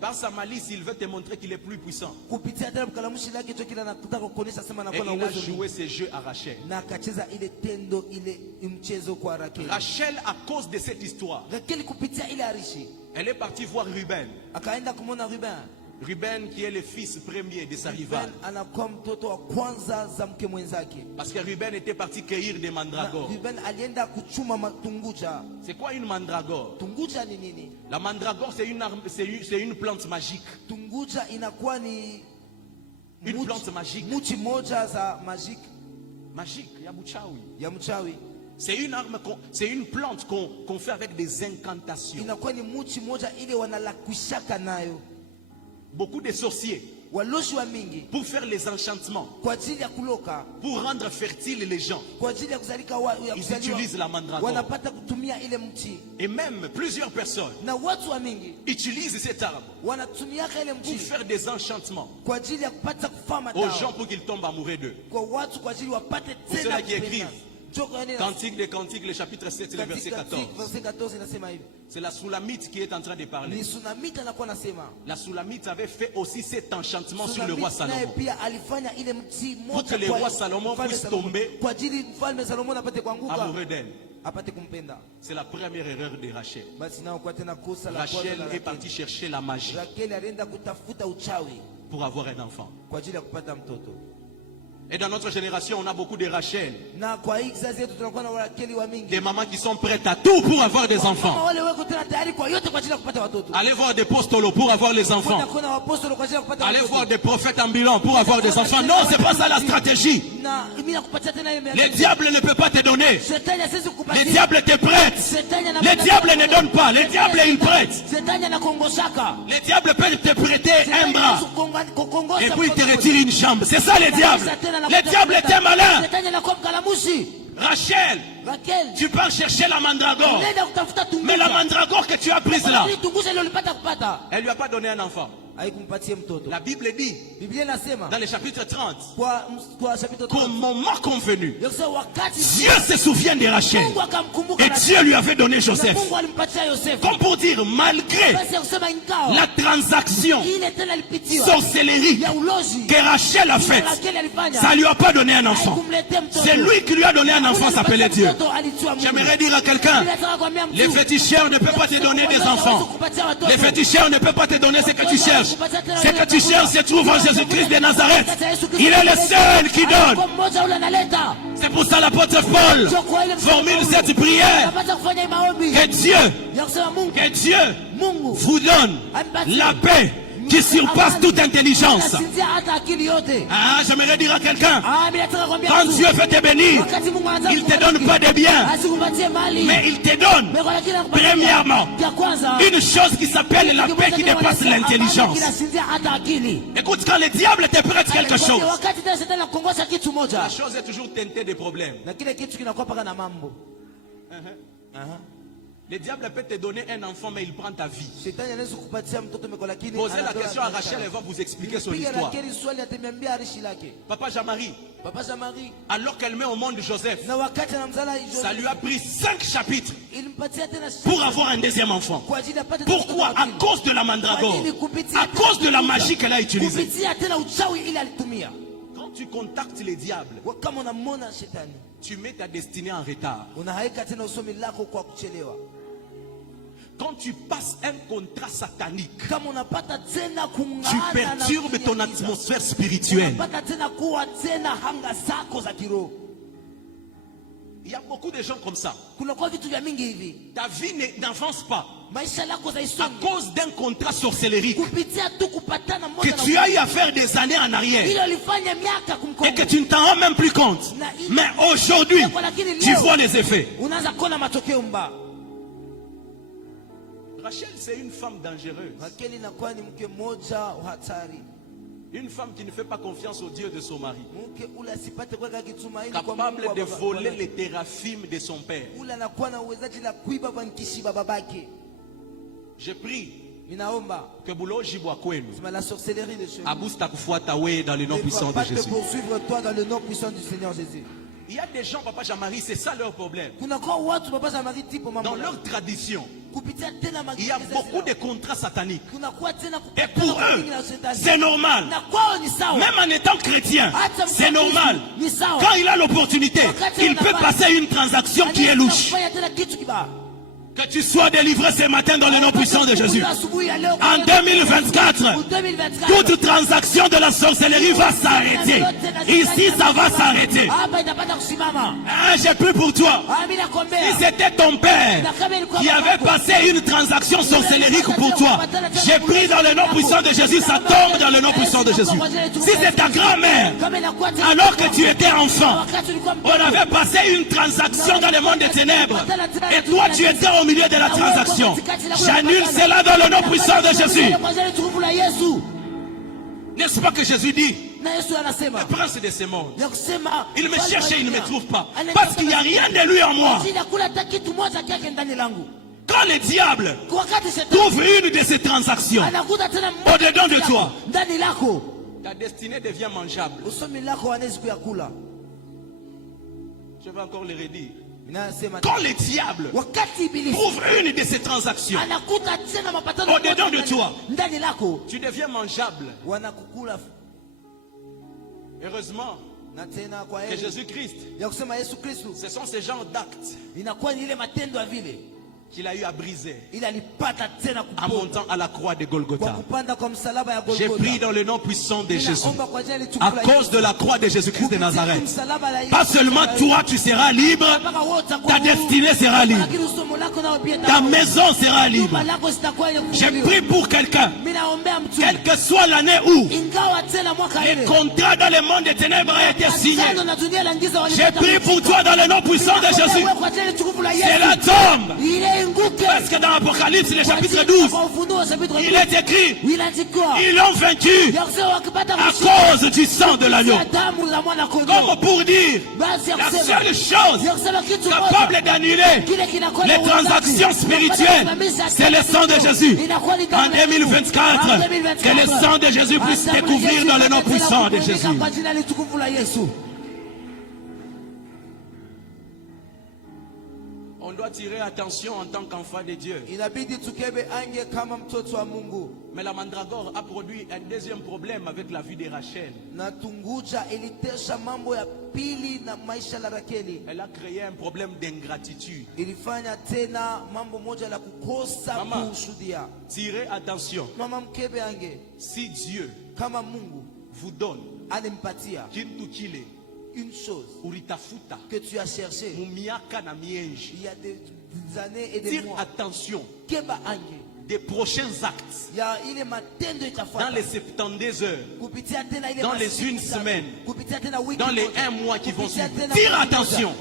Par sa malice, il veut te montrer qu'il est plus puissant. Et il a joué ses jeux à Rachel. Rachel, à cause de cette histoire, elle est partie voir Ruben. Ruben qui est le fils premier de sa rivale. Parce que Ruben était parti cueillir des mandragores. C'est quoi une mandragore? La mandragore, c'est une plante magique. Une plante magique. Magique, ya mchawi. C'est une plante qu'on fait avec des incantations. Beaucoup de sorciers, pour faire les enchantements, pour rendre fertiles les gens, ils utilisent la mandragore. Et même plusieurs personnes utilisent cette arme pour faire des enchantements aux gens pour qu'ils tombent amoureux d'eux. C'est cela qui écrivent Cantique des Cantiques, le chapitre 7, le verset 14. C'est la Soulamite qui est en train de parler. La Soulamite avait fait aussi cet enchantement sur le roi Salomon, pour que le roi Salomon puisse tomber amoureux d'elle. C'est la première erreur de Rachel. Rachel est partie chercher la magie pour avoir un enfant. Et dans notre génération, on a beaucoup de Rachel. Des mamans qui sont prêtes à tout pour avoir des enfants. Allez voir des apostoles pour avoir les enfants. Allez voir des prophètes ambulants pour avoir des enfants. Non, c'est pas ça la stratégie. Le diable ne peut pas te donner. Le diable te prête. Le diable ne donne pas. Le diable il prête. Le diable peut te prêter un bras et puis il te retire une jambe. C'est ça le diable. Le diable était malin. Rachel, tu pars chercher la mandragore. Mais la mandragore que tu as prise là, elle lui a pas donné un enfant. La Bible dit dans le chapitre 30 qu'au moment convenu, Dieu se souvient de Rachel et Dieu lui avait donné Joseph. Comme pour dire, malgré la transaction sorcellerie que Rachel a faite, ça ne lui a pas donné un enfant. C'est lui qui lui a donné un enfant, s'appelait Dieu. J'aimerais dire à quelqu'un, les féticheurs ne peuvent pas te donner des enfants. Les féticheurs ne peuvent pas te donner ce que tu cherches. Ce que tu cherches se trouve en Jésus-Christ de Nazareth. Il est le seul qui donne. C'est pour ça l'apôtre Paul formule cette prière. Que Dieu vous donne la paix qui surpasse toute intelligence. Ah, j'aimerais dire à quelqu'un, quand Dieu veut te bénir, il ne te donne pas de biens, mais il te donne, premièrement, une chose qui s'appelle la paix qui dépasse l'intelligence. Écoute, quand le diable te prête quelque chose, la chose est toujours teintée de problèmes. Le diable peut te donner un enfant, mais il prend ta vie. Posez la question à Rachel, elle va vous expliquer son histoire. Papa Jean-Marie, alors qu'elle met au monde Joseph, ça lui a pris 5 chapitres pour avoir un deuxième enfant. Pourquoi? À cause de la mandragore, à cause de la magie qu'elle a utilisée. Quand tu contactes les diables, tu mets ta destinée en retard. Quand tu passes un contrat satanique, tu perturbes ton atmosphère spirituelle. Il y a beaucoup de gens comme ça. Ta vie n'avance pas à cause d'un contrat sorcellerie que tu as eu à faire des années en arrière et que tu ne t'en rends même plus compte. Mais aujourd'hui, tu vois les effets. Rachel, c'est une femme dangereuse. Une femme qui ne fait pas confiance au Dieu de son mari. Capable de voler les téraphimes de son père. Je prie que boulot jibwa kwenu abusta kufuata we dans le nom puissant de Jésus. Il y a des gens, papa Jean-Marie, c'est ça leur problème. Dans leur tradition, il y a beaucoup de contrats sataniques. Et pour eux, c'est normal. Même en étant chrétien, c'est normal. Quand il a l'opportunité, il peut passer une transaction qui est louche. Que tu sois délivré ce matin dans le nom puissant de Jésus. En 2024, toute transaction de la sorcellerie va s'arrêter. Ici, ça va s'arrêter. J'ai pris pour toi. Si c'était ton père qui avait passé une transaction sorcellérique pour toi, j'ai pris dans le nom puissant de Jésus, ça tombe dans le nom puissant de Jésus. Si c'est ta grand-mère, alors que tu étais enfant, on avait passé une transaction dans le monde des ténèbres, et toi tu étais au milieu de la transaction, j'annule cela dans le nom puissant de Jésus. N'est-ce pas que Jésus dit, le prince de ce monde, il me cherche et il ne me trouve pas, parce qu'il n'y a rien de lui en moi. Quand le diable trouve une de ces transactions au-dedans de toi, ta destinée devient mangeable. Je vais encore le redire. Quand le diable trouve une de ces transactions au-dedans de toi, tu deviens mangeable. Heureusement que Jésus-Christ, ce sont ces genres d'actes qu'il a eu à briser en montant à la croix de Golgotha. J'ai pris dans le nom puissant de Jésus, à cause de la croix de Jésus-Christ de Nazareth. Pas seulement toi tu seras libre, ta destinée sera libre, ta maison sera libre. J'ai pris pour quelqu'un, quelle que soit l'année où les contrats dans le monde des ténèbres a été signé. J'ai pris pour toi dans le nom puissant de Jésus. C'est la tombe. Parce que dans l'Apocalypse, le chapitre 12, il est écrit, ils l'ont vaincu à cause du sang de l'agneau. Comme pour dire, la seule chose capable d'annuler les transactions spirituelles, c'est le sang de Jésus. En 2024, que le sang de Jésus puisse te couvrir dans le nom puissant de Jésus. On doit tirer attention en tant qu'enfant de Dieu. Mais la mandragore a produit un deuxième problème avec la vie de Rachel. Elle a créé un problème d'ingratitude. Maman, tirez attention. Si Dieu vous donne une chose que tu as cherché il y a des années et des tire mois, attention des prochains actes dans les 72 heures, dans les une semaine, dans les 1 mois qui vont suivre. Tire attention.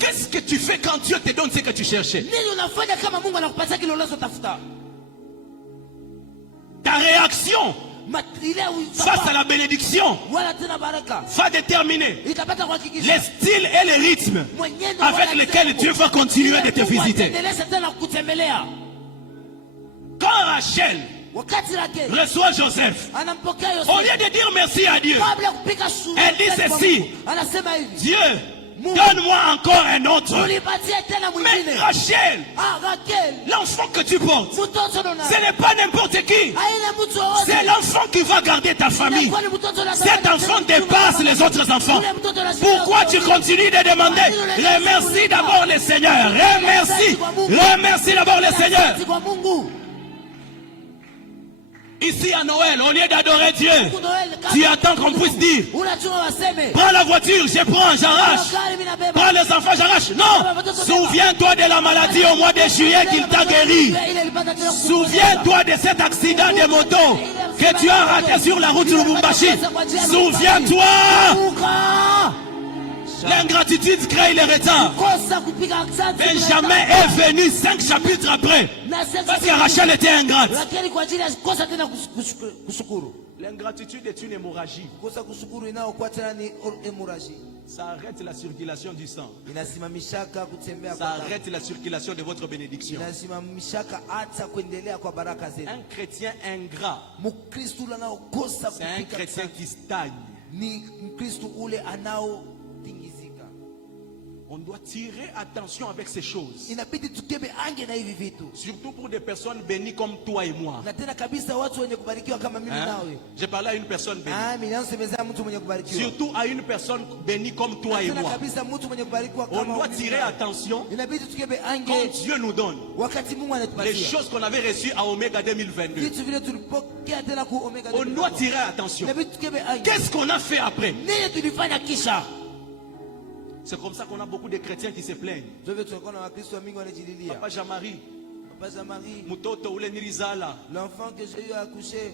Qu'est-ce que tu fais quand Dieu te donne ce que tu cherchais? Ta réaction face à la bénédiction va déterminer les styles et les rythmes avec lesquels Dieu va continuer de te visiter. Quand Rachel reçoit Joseph, au lieu de dire merci à Dieu, elle dit ceci: Dieu, donne-moi encore un autre. Mais Rachel, l'enfant que tu portes, ce n'est pas n'importe qui. C'est l'enfant qui va garder ta famille. Cet enfant dépasse les autres enfants. Pourquoi tu continues de demander? Remercie d'abord le Seigneur. Remercie d'abord le Seigneur. Ici à Noël, au lieu d'adorer Dieu, tu attends qu'on puisse dire, prends la voiture, je prends, j'arrache. Prends les enfants, j'arrache. Non, souviens-toi de la maladie au mois de juillet qu'il t'a guéri. Souviens-toi de cet accident de moto que tu as raté sur la route de Lubumbashi. Souviens-toi. L'ingratitude crée le retard. Benjamin est venu 5 chapitres après. Parce que Rachel était ingrate. L'ingratitude est une hémorragie. Ça arrête la circulation du sang. Ça arrête la circulation de votre bénédiction. Un chrétien ingrat, c'est un chrétien qui stagne. On doit tirer attention avec ces choses. Surtout pour des personnes bénies comme toi et moi. J'ai parlé à une personne bénie. Surtout à une personne bénie comme toi et moi. On doit tirer attention quand Dieu nous donne les choses qu'on avait reçues à Omega 2022. On doit tirer attention. Qu'est-ce qu'on a fait après? C'est comme ça qu'on a beaucoup de chrétiens qui se plaignent. Papa Jean-Marie, l'enfant que j'ai eu à accoucher,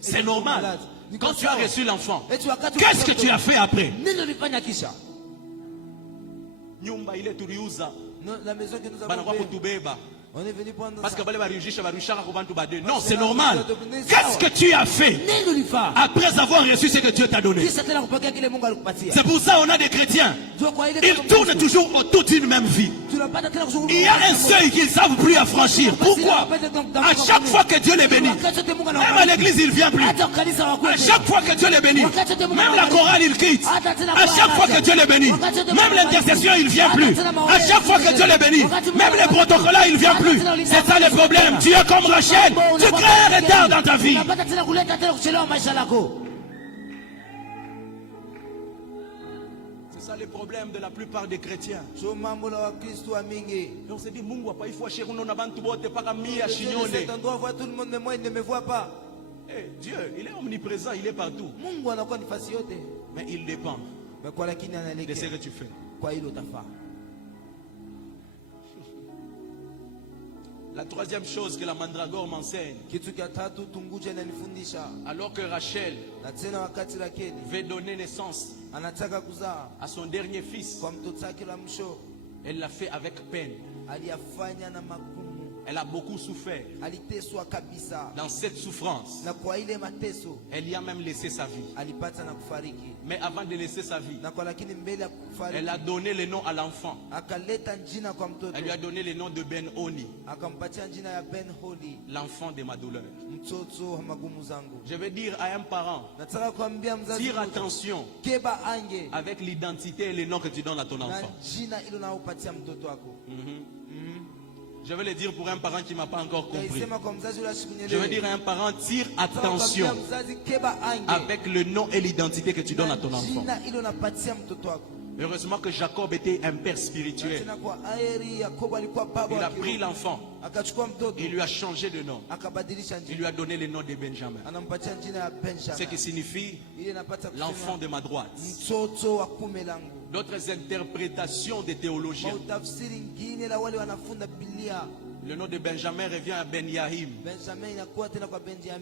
c'est normal. Quand tu as reçu l'enfant, qu'est-ce que tu as fait après? La maison que nous avons fait, on est venu prendre parce que non, c'est normal. Qu'est-ce que tu as fait après avoir reçu ce que Dieu t'a donné? C'est pour ça qu'on a des chrétiens. Ils tournent toujours autour d'une même vie. Il y a un seuil qu'ils ne savent plus affranchir. Pourquoi? À chaque fois que Dieu les bénit, même à l'église il ne vient plus. À chaque fois que Dieu les bénit, même la chorale il quitte. À chaque fois que Dieu les bénit, même l'intercession il ne vient plus. À chaque fois que Dieu les bénit, même les protocoles il ne vient plus. C'est ça le problème. Tu es comme Rachel. Tu crées un retard dans ta vie. C'est ça le problème de la plupart des chrétiens. Et on se dit, Mungu hapa ifua sheru na bantu bote paka mia shinyone. Cet endroit voit tout le monde, mais moi il ne me voit pas. Dieu, il est omniprésent, il est partout. Mais il dépend de ce que tu fais. La troisième chose que la mandragore m'enseigne, alors que Rachel veut donner naissance à son dernier fils, elle l'a fait avec peine. Elle a beaucoup souffert. Dans cette souffrance, elle y a même laissé sa vie. Mais avant de laisser sa vie, elle a donné le nom à l'enfant. Elle lui a donné le nom de Ben Oni, l'enfant de ma douleur. Je vais dire à un parent, tire attention avec l'identité et le nom que tu donnes à ton enfant. Je vais le dire pour un parent qui ne m'a pas encore compris. Je vais dire à un parent, tire attention avec le nom et l'identité que tu donnes à ton enfant. Heureusement que Jacob était un père spirituel. Il a pris l'enfant. Il lui a changé de nom. Il lui a donné le nom de Benjamin. Ce qui signifie l'enfant de ma droite. D'autres interprétations des théologiens, le nom de Benjamin revient à Ben Yahim,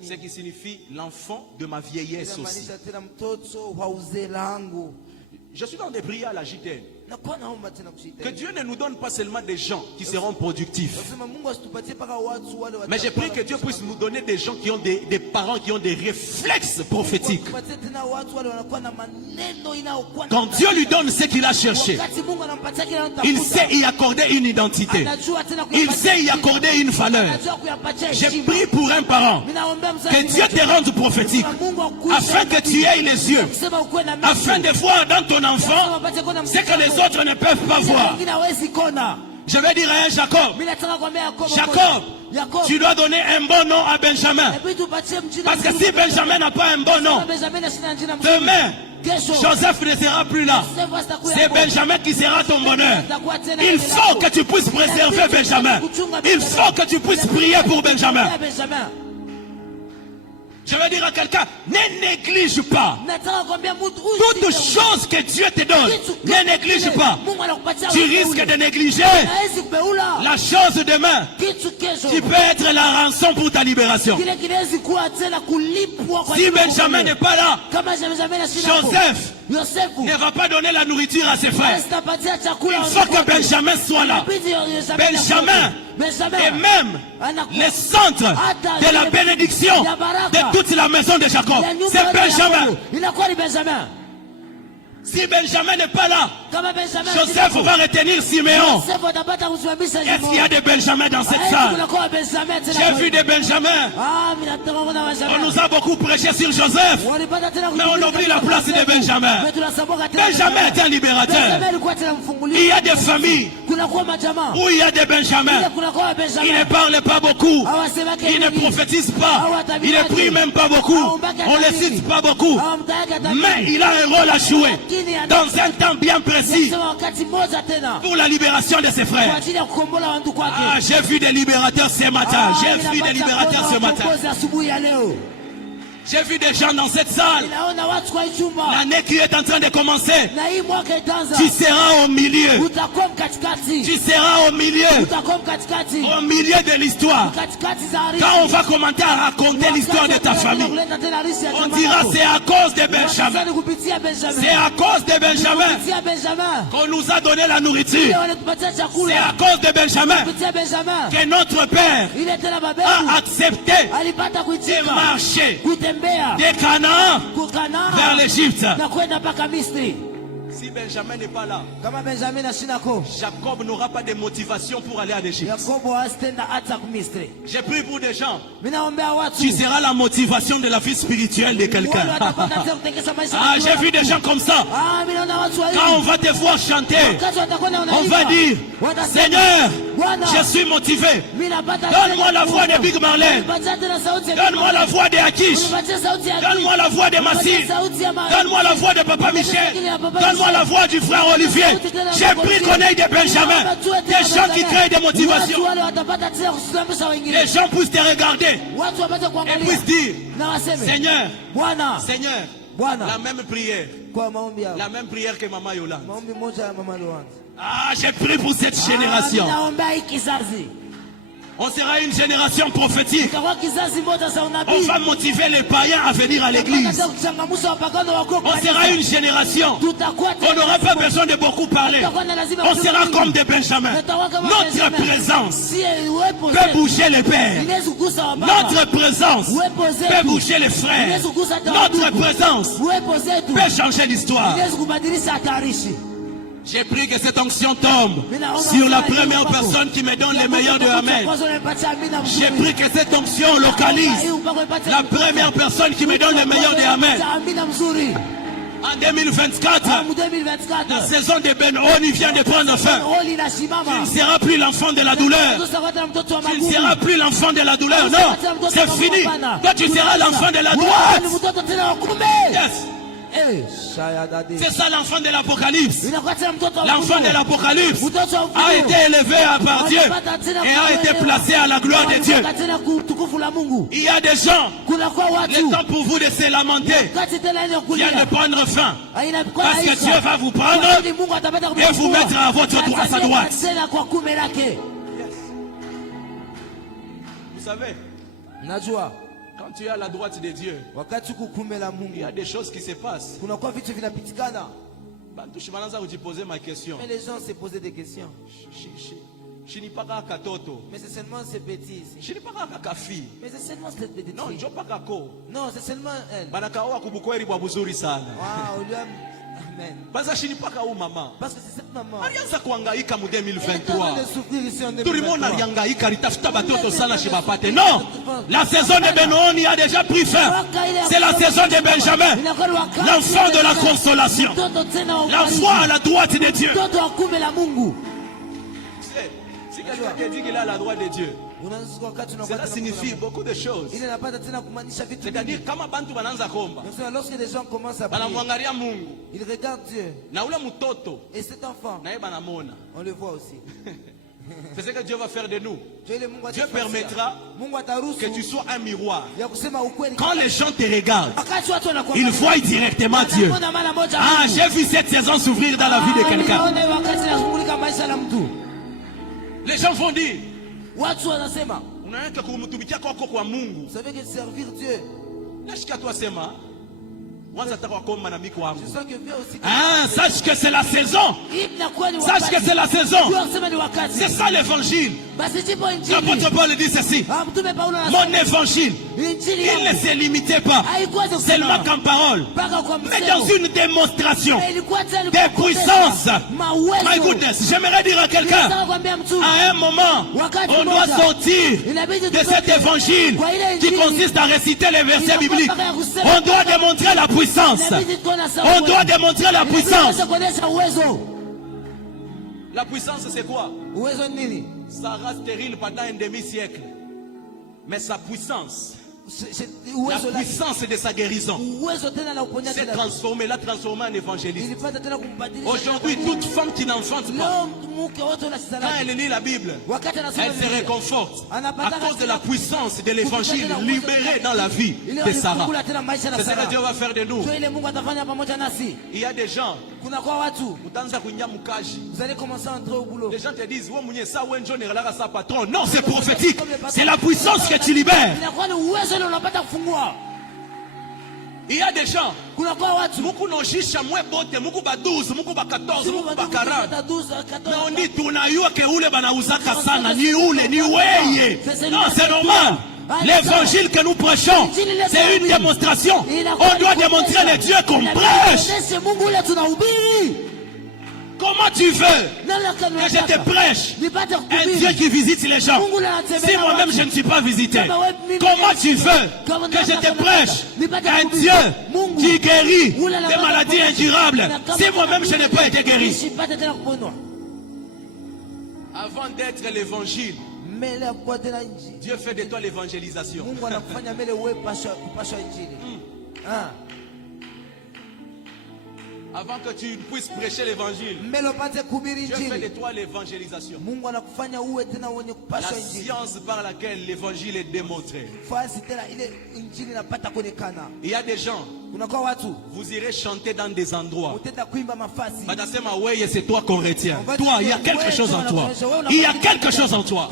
ce qui signifie l'enfant de ma vieillesse aussi. Je suis dans des prières à la JTN. Que Dieu ne nous donne pas seulement des gens qui seront productifs. Mais j'ai prié que Dieu puisse nous donner des gens qui ont des parents qui ont des réflexes prophétiques. Quand Dieu lui donne ce qu'il a cherché, il sait y accorder une identité. Il sait y accorder une valeur. J'ai prié pour un parent que Dieu te rende prophétique afin que tu aies les yeux, afin de voir dans ton enfant ce que les autres ne peuvent pas voir. Je vais dire à un Jacob, Jacob, tu dois donner un bon nom à Benjamin. Parce que si Benjamin n'a pas un bon nom, demain, Joseph ne sera plus là. C'est Benjamin qui sera ton bonheur. Il faut que tu puisses préserver Benjamin. Il faut que tu puisses prier pour Benjamin. Je veux dire à quelqu'un, ne néglige pas. Toute chose que Dieu te donne, ne néglige pas. Tu risques de négliger la chose demain qui peut être la rançon pour ta libération. Si Benjamin n'est pas là, Joseph ne va pas donner la nourriture à ses frères. Il faut que Benjamin soit là. Benjamin est même le centre de la bénédiction de toute la maison de Jacob. C'est Benjamin. Si Benjamin n'est pas là, Joseph va retenir Siméon. Est-ce qu'il y a des Benjamins dans cette salle? J'ai vu des Benjamins. On nous a beaucoup prêché sur Joseph, mais on oublie la place de Benjamin. Benjamin est un libérateur. Il y a des familles où il y a des Benjamins. Ils ne parlent pas beaucoup. Ils ne prophétisent pas. Ils ne prient même pas beaucoup. On ne les cite pas beaucoup. Mais il a un rôle à jouer dans un temps bien précis pour la libération de ses frères. Ah, j'ai vu des libérateurs ce matin. J'ai vu des libérateurs ce matin. J'ai vu des gens dans cette salle. L'année qui est en train de commencer, tu seras au milieu. Tu seras au milieu. Au milieu de l'histoire. Quand on va commencer à raconter l'histoire de ta famille, on dira c'est à cause de Benjamin. C'est à cause de Benjamin qu'on nous a donné la nourriture. C'est à cause de Benjamin que notre père a accepté de marcher de Canaan vers l'Égypte. Si Benjamin n'est pas là, Jacob n'aura pas de motivation pour aller à l'Égypte. J'ai prié pour des gens. Tu seras la motivation de la vie spirituelle de quelqu'un. Ah, j'ai vu des gens comme ça. Quand on va te voir chanter, on va dire, Seigneur, je suis motivé. Donne-moi la voix de Big Marley. Donne-moi la voix de Akish. Donne-moi la voix de Massy. Donne-moi la voix de Papa Michel. Donne-moi la voix du frère Olivier. J'ai pris qu'on ait des Benjamins, des gens qui créent des motivations. Les gens puissent te regarder et puissent dire, Seigneur, la même prière. La même prière que Maman Yolande. Ah, j'ai prié pour cette génération. On sera une génération prophétique. On va motiver les païens à venir à l'église. On sera une génération. On n'aura pas besoin de beaucoup parler. On sera comme des Benjamins. Notre présence peut bouger les pères. Notre présence peut bouger les frères. Notre présence peut changer l'histoire. J'ai prié que cette onction tombe sur la première personne qui me donne les meilleurs de Amen. J'ai prié que cette onction localise la première personne qui me donne les meilleurs de Amen. En 2024, la saison de Ben-Oni vient de prendre fin. Tu ne seras plus l'enfant de la douleur. Tu ne seras plus l'enfant de la douleur. Non, c'est fini. Toi, tu seras l'enfant de la droite. Yes. C'est ça l'enfant de l'Apocalypse. L'enfant de l'Apocalypse a été élevé par Dieu et a été placé à la gloire de Dieu. Il y a des gens, le temps pour vous de se lamenter vient de prendre fin. Parce que Dieu va vous prendre et vous mettre à votre droite, à sa droite. Vous savez, quand tu es à la droite de Dieu, il y a des choses qui se passent. Je poser ma question. Mais les gens se posaient des questions. Mais c'est seulement ces bêtises. Mais c'est seulement cette petite non, fille. Non, c'est seulement elle. Amen. Parce que c'est cette maman. Tout le monde a non, la saison de Ben-Oni a déjà pris fin. C'est la saison de Benjamin, l'enfant de la consolation, l'enfant à la droite de Dieu. Si quelqu'un te dit qu'il est à la droite de Dieu, cela signifie beaucoup de choses. C'est-à-dire, lorsque les gens commencent à prier, ils regardent Dieu. Et cet enfant, on le voit aussi. C'est ce que Dieu va faire de nous. Dieu permettra que tu sois un miroir. Quand les gens te regardent, ils voient directement Dieu. Ah, j'ai vu cette saison s'ouvrir dans la vie de quelqu'un. Les gens vont dire, vous savez que servir Dieu. Ah, sache que c'est la saison. Sache que c'est la saison. C'est ça l'évangile. L'apôtre Paul dit ceci. Mon évangile, il ne s'est limité pas seulement qu'en parole, mais dans une démonstration des puissances. My goodness, j'aimerais dire à quelqu'un, à un moment, on doit sortir de cet évangile qui consiste à réciter les versets bibliques. On doit démontrer la puissance. On doit démontrer la puissance. La puissance, c'est quoi? Sarah stérile pendant un demi-siècle. Mais sa puissance, la puissance de sa guérison s'est transformée, l'a transformée en évangéliste. Aujourd'hui, toute femme qui n'enfante pas, quand elle lit la Bible, elle se réconforte à cause de la puissance de l'évangile libéré dans la vie de Sarah. C'est ce que Dieu va faire de nous. Il y a des gens, vous allez commencer à entrer au boulot. Les gens te disent, non, c'est prophétique. C'est la puissance que tu libères. Il y a des gens, mais on dit non, c'est normal. L'évangile que nous prêchons, c'est une démonstration. On doit démontrer le Dieu qu'on prêche. Comment tu veux que je te prêche un Dieu qui visite les gens si moi-même je ne suis pas visité? Comment tu veux que je te prêche un Dieu qui guérit des maladies incurables si moi-même je n'ai pas été guéri? Avant d'être l'évangile, Dieu fait de toi l'évangélisation. Avant que tu puisses prêcher l'évangile, Dieu fait de toi l'évangélisation. La science par laquelle l'évangile est démontré. Il y a des gens, vous irez chanter dans des endroits. C'est toi qu'on retient. Toi, il y a quelque chose en toi. Il y a quelque chose en toi.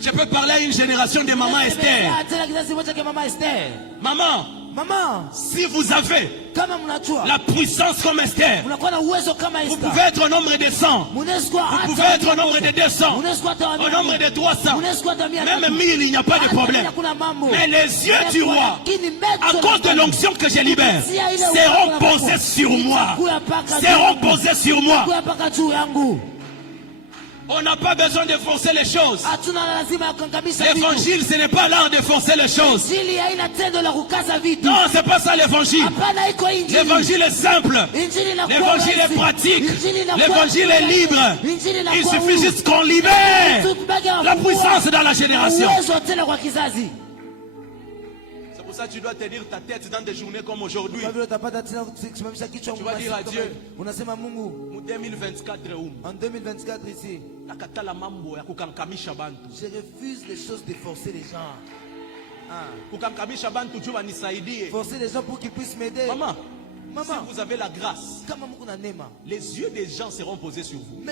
Je peux parler à une génération de maman Esther. Maman, si vous avez la puissance comme Esther, vous pouvez être au nombre de 100, vous pouvez être au nombre de 200, au nombre de 300, même 1000, il n'y a pas de problème. Mais les yeux du roi, à cause de l'onction que je libère, seront posés sur moi. Seront posés sur moi. On n'a pas besoin de forcer les choses. L'évangile, ce n'est pas l'art de forcer les choses. Non, c'est pas ça l'évangile. L'évangile est simple. L'évangile est pratique. L'évangile est libre. Il suffit juste qu'on libère la puissance dans la génération. C'est pour ça que tu dois tenir ta tête dans des journées comme aujourd'hui. Tu vas dire à Dieu, en 2024, en 2024 ici, je refuse les choses de forcer les gens. Forcer les gens pour qu'ils puissent m'aider. Maman, si vous avez la grâce, les yeux des gens seront posés sur vous.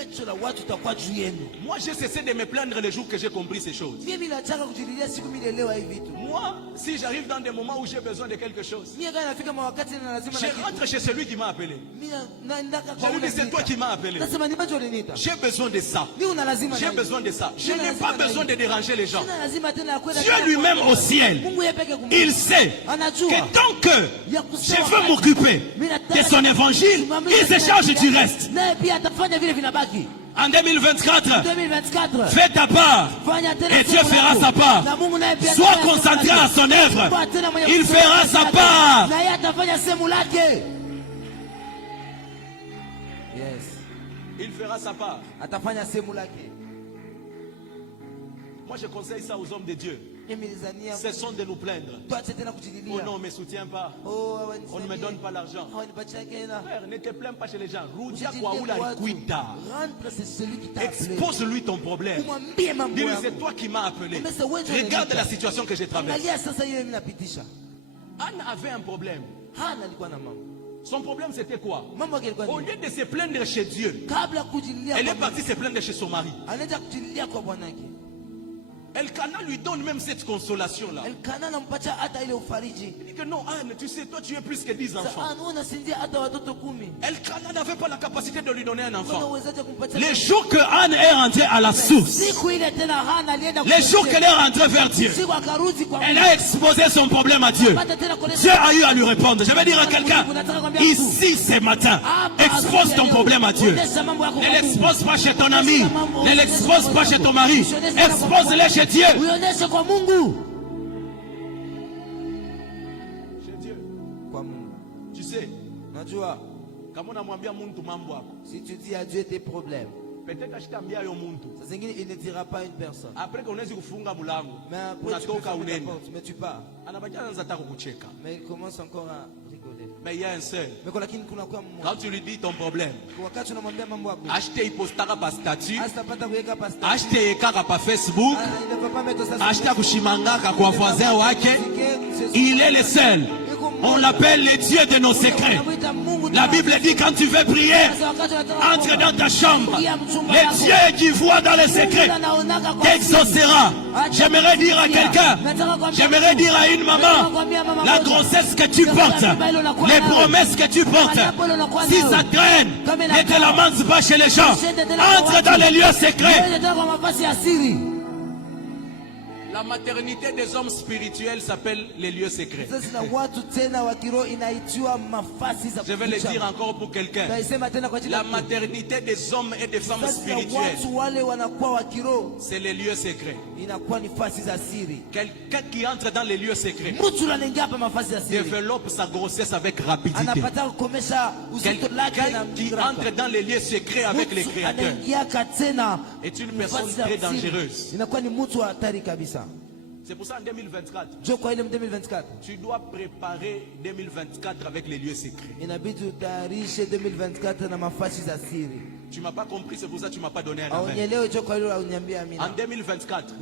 Moi, j'ai cessé de me plaindre le jour que j'ai compris ces choses. Moi, si j'arrive dans des moments où j'ai besoin de quelque chose, je rentre chez celui qui m'a appelé. Je lui dis, c'est toi qui m'as appelé. J'ai besoin de ça. J'ai besoin de ça. Je n'ai pas besoin de déranger les gens. Dieu lui-même au ciel, il sait que tant que je veux m'occuper de son évangile, il se charge du reste. En 2024, fais ta part et Dieu fera sa part. Sois concentré à son œuvre. Il fera sa part. Il fera sa part. Moi, je conseille ça aux hommes de Dieu. Cessons de nous plaindre. Oh non, on ne me soutient pas. On ne me donne pas l'argent. Frère, ne te plains pas chez les gens. Expose-lui ton problème. Dis-lui, c'est toi qui m'as appelé. Regarde la situation que j'ai traversée. Anne avait un problème. Son problème c'était quoi? Au lieu de se plaindre chez Dieu, elle est partie se plaindre chez son mari. Elkana lui donne même cette consolation-là. Il dit que non, Anne, tu sais, toi tu es plus que 10 enfants. Elkana n'avait pas la capacité de lui donner un enfant. Les jours que Anne est rentrée à la source, les jours qu'elle est rentrée vers Dieu, elle a exposé son problème à Dieu. Dieu a eu à lui répondre. Je vais dire à quelqu'un, ici ce matin, expose ton problème à Dieu. Ne l'expose pas chez ton ami, ne l'expose pas chez ton mari, expose-le chez Dieu. Chez Dieu. Tu sais, si tu dis à Dieu tes problèmes, peut-être il ne dira pas à une personne. Après qu'on ait Mais après tu peux fermer la porte, mais tu pars. Mais il commence encore à rigoler. Mais il y a un seul. Quand tu lui dis ton problème, achetez postara par statut, achetez kaka par Facebook, achetez kushimanga kwa voisin wake. Il est le seul. On l'appelle le Dieu de nos secrets. La Bible dit quand tu veux prier, entre dans ta chambre. Le Dieu qui voit dans les secrets t'exaucera. J'aimerais dire à quelqu'un, j'aimerais dire à une maman, la grossesse que tu portes, les promesses que tu portes, si ça traîne, ne te lamentes pas chez les gens. Entre dans les lieux secrets. La maternité des hommes spirituels s'appelle les lieux secrets. Je vais le dire encore pour quelqu'un. La maternité des hommes et des femmes spirituels, c'est les lieux secrets. Quelqu'un qui entre dans les lieux secrets développe sa grossesse avec rapidité. Quelqu'un qui entre dans les lieux secrets avec les créateurs est une personne très dangereuse. C'est pour ça en 2024, tu dois préparer 2024 avec les lieux secrets. Tu ne m'as pas compris, c'est pour ça que tu ne m'as pas donné un amen. En 2024,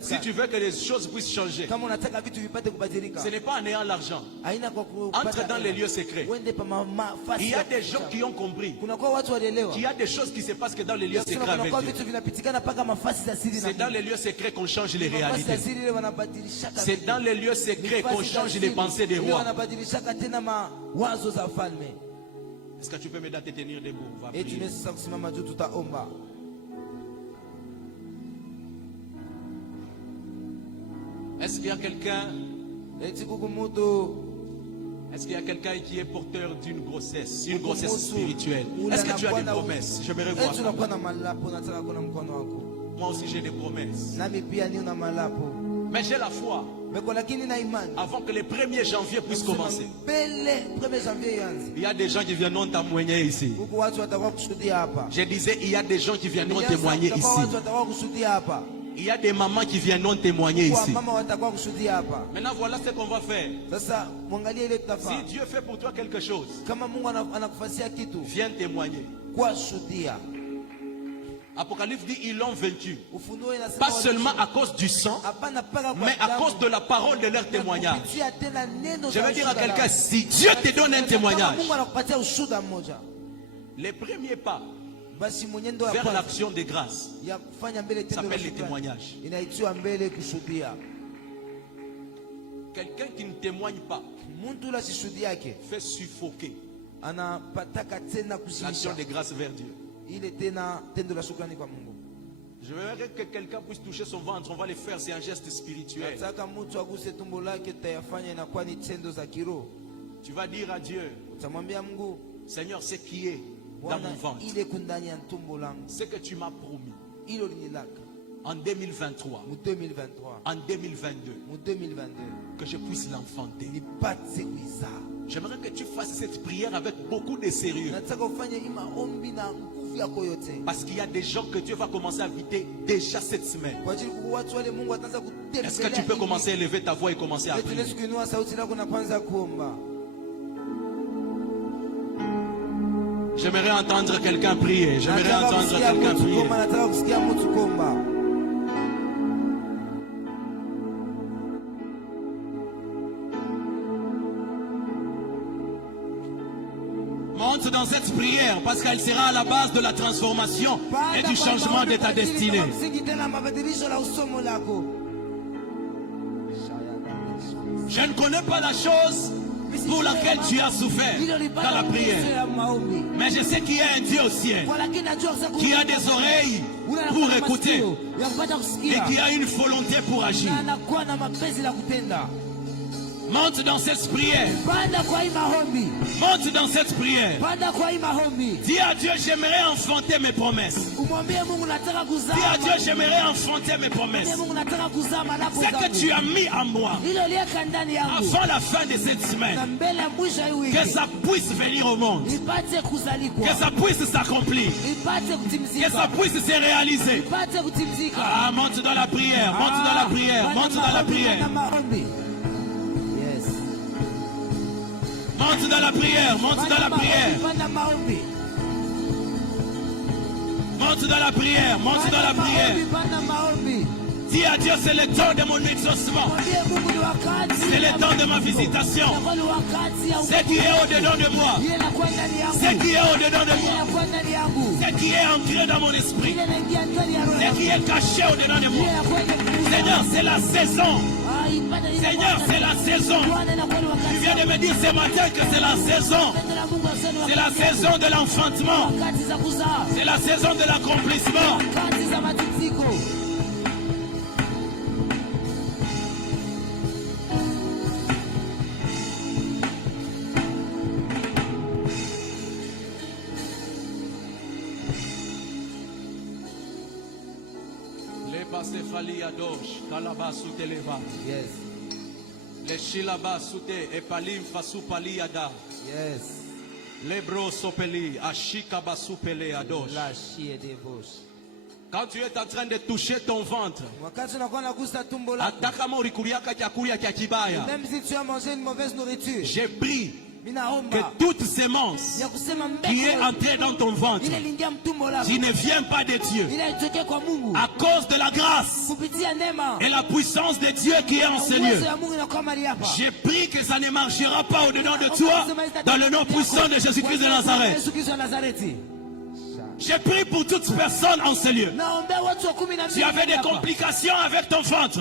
si tu veux que les choses puissent changer, ce n'est pas en ayant l'argent. Entre dans les lieux secrets. Il y a des gens qui ont compris qu'il y a des choses qui se passent que dans les lieux secrets avec Dieu. C'est dans les lieux secrets qu'on change les réalités. C'est dans les lieux secrets qu'on change les pensées des rois. Est-ce que tu peux m'aider à te tenir debout? On va prier. Est-ce qu'il y a quelqu'un? Est-ce qu'il y a quelqu'un qui est porteur d'une grossesse spirituelle? Est-ce que tu as des promesses? J'aimerais voir. Moi aussi j'ai des promesses. Mais j'ai la foi. Avant que le 1er janvier puisse commencer. Il y a des gens qui viendront témoigner ici. Je disais, il y a des gens qui viendront témoigner ici. Il y a des mamans qui viendront témoigner ici. Maintenant, voilà ce qu'on va faire. Si Dieu fait pour toi quelque chose, viens témoigner. Apocalypse dit ils l'ont vaincu. Pas seulement à cause du sang, mais à cause de la parole de leur témoignage. Je vais dire à quelqu'un, si Dieu te donne un témoignage, les premiers pas vers l'action de grâce s'appelle les témoignages. Quelqu'un qui ne témoigne pas fait suffoquer l'action de grâce vers Dieu. Je veux que quelqu'un puisse toucher son ventre. On va le faire, c'est un geste spirituel. Tu vas dire à Dieu, Seigneur, ce qui est dans mon ventre, ce que tu m'as promis en 2023, en 2022, que je puisse l'enfanter. J'aimerais que tu fasses cette prière avec beaucoup de sérieux. Parce qu'il y a des gens que Dieu va commencer à inviter déjà cette semaine. Est-ce que tu peux commencer à élever ta voix et commencer à prier? J'aimerais entendre quelqu'un prier. J'aimerais entendre quelqu'un prier. Monte dans cette prière parce qu'elle sera à la base de la transformation et du changement de ta destinée. Je ne connais pas la chose pour laquelle tu as souffert dans la prière. Mais je sais qu'il y a un Dieu au ciel qui a des oreilles pour écouter et qui a une volonté pour agir. Monte dans cette prière. Monte dans cette prière. Dis à Dieu, j'aimerais enfanter mes promesses. Dis à Dieu, j'aimerais enfanter mes promesses. Ce que tu as mis en moi avant la fin de cette semaine, que ça puisse venir au monde, que ça puisse s'accomplir, que ça puisse se réaliser. Ah, monte dans la prière, monte dans la prière, monte dans la prière. Monte dans la prière, monte dans la prière. Monte dans la prière, monte dans la prière. Dis à Dieu, c'est le temps de mon exaucement. C'est le temps de ma visitation. Ce qui est au-dedans de moi. Ce qui est au-dedans de moi. Ce qui est ancré dans mon esprit. Ce qui est caché au-dedans de moi. Seigneur, c'est la saison. Seigneur, c'est la saison. Tu viens de me dire ce matin que c'est la saison. C'est la saison de l'enfantement. C'est la saison de l'accomplissement. Yes. Les Shilaba Soute et Palim Fasu Paliada. Yes. Les Bro Sopeli, Ashika Basupele Adosh. Quand tu es en train de toucher ton ventre, même si tu as mangé une mauvaise nourriture, j'ai pris que toute sémence qui est entrée dans ton ventre, qui ne vient pas de Dieu, à cause de la grâce et la puissance de Dieu qui est en ce lieu, j'ai pris que ça ne marchera pas au-dedans de toi, dans le nom puissant de Jésus-Christ de Nazareth. J'ai prié pour toute personne en ce lieu. Tu avais des complications avec ton ventre.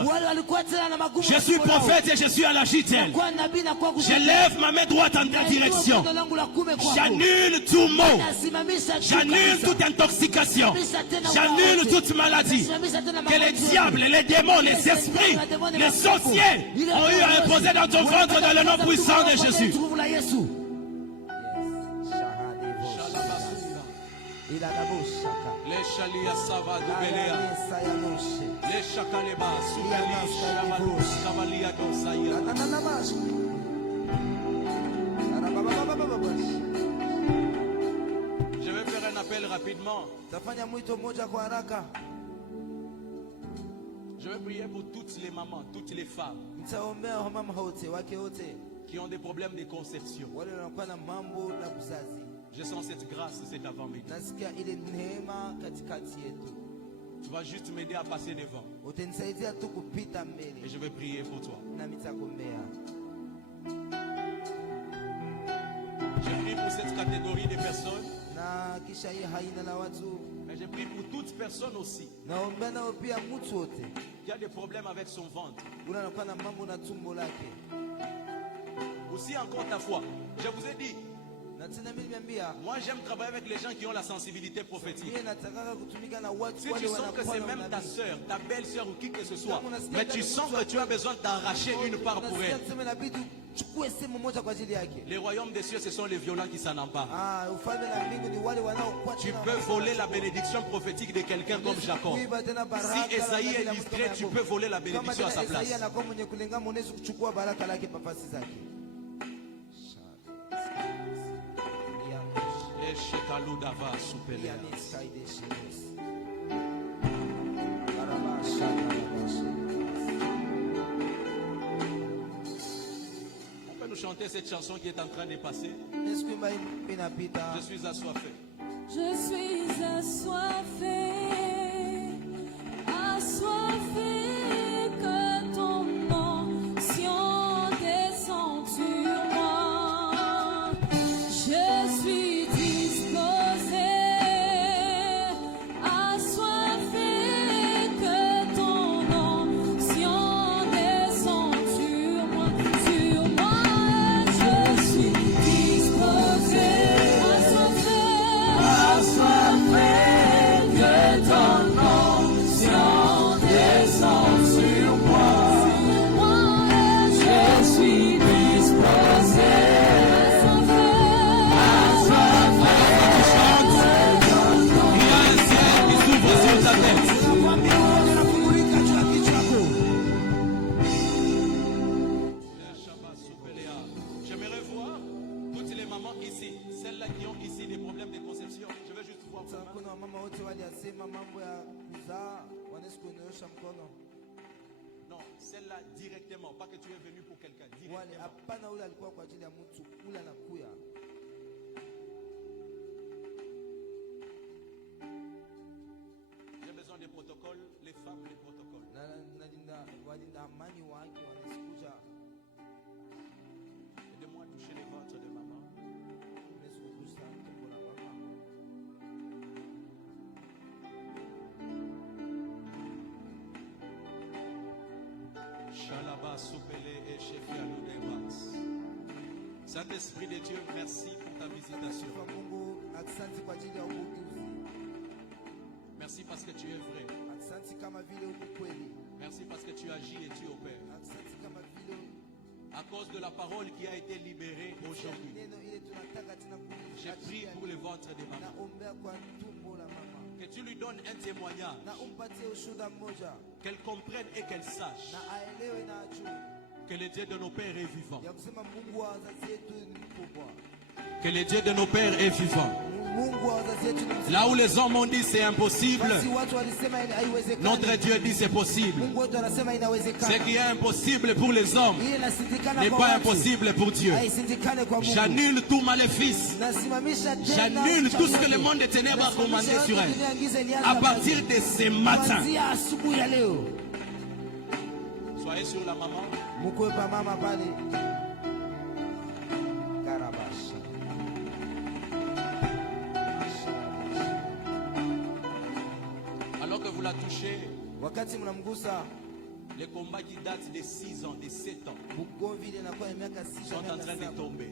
Je suis prophète et je suis à la JTL. Je lève ma main droite en ta direction. J'annule tout mot. J'annule toute intoxication. J'annule toute maladie. Que les diables, les démons, les esprits, les sorciers ont eu à imposer dans ton ventre dans le nom puissant de Jésus. Les chalia sava de Beléa. Les chakaleba soubeli shalamadu kavalia dosaya. Je vais faire un appel rapidement. Je vais prier pour toutes les mamans, toutes les femmes qui ont des problèmes de conception. Je sens cette grâce cet avant-midi. Tu vas juste m'aider à passer devant. Et je vais prier pour toi. Je prie pour cette catégorie de personnes. Mais je prie pour toute personne aussi qui a des problèmes avec son ventre. Aussi encore ta foi. Je vous ai dit, moi j'aime travailler avec les gens qui ont la sensibilité prophétique. Si tu sens que c'est même ta soeur, ta belle-soeur ou qui que ce soit, mais tu sens que tu as besoin d'arracher une part pour elle. Les royaumes des cieux, ce sont les violents qui s'en emparent. Tu peux voler la bénédiction prophétique de quelqu'un comme Jacob. Si Esaïe est discret, tu peux voler la bénédiction à sa place. On peut nous chanter cette chanson qui est en train de passer. Je suis assoiffé. Je suis assoiffé, assoiffé que ton onction descend sur moi. Je suis disposé, assoiffé que ton onction descend sur moi. Sur moi, je suis disposé, assoiffé. Assoiffé, que ton onction descende sur moi. Sur moi, je suis disposé. Assoiffé, Il y a un ciel qui s'ouvre sur ta tête. J'aimerais voir toutes les mamans ici, celles-là qui ont ici des problèmes de conception. Je veux juste voir vos mains. Non, celle-là directement, pas que tu es venu pour quelqu'un. Directement. J'ai besoin des protocoles, les femmes, les protocoles. Aidez-moi à toucher les ventres de maman. Shalaba soupele et chefialou devas. Saint-Esprit de Dieu, merci pour ta visitation. Merci parce que tu es vrai. Merci parce que tu agis et tu opères. À cause de la parole qui a été libérée aujourd'hui, j'ai prié pour le ventre de maman. Que tu lui donnes un témoignage. Qu'elle comprenne et qu'elle sache que le Dieu de nos pères est vivant. Que le Dieu de nos pères est vivant. Là où les hommes ont dit c'est impossible, notre Dieu dit c'est possible. Ce qui est impossible pour les hommes n'est pas impossible pour Dieu. J'annule tout maléfice. J'annule tout ce que le monde des ténèbres a commandé sur elle. À partir de ce matin, soyez sur la maman. Alors que vous la touchez, les combats qui datent de 6 ans, de 7 ans, sont en train de tomber.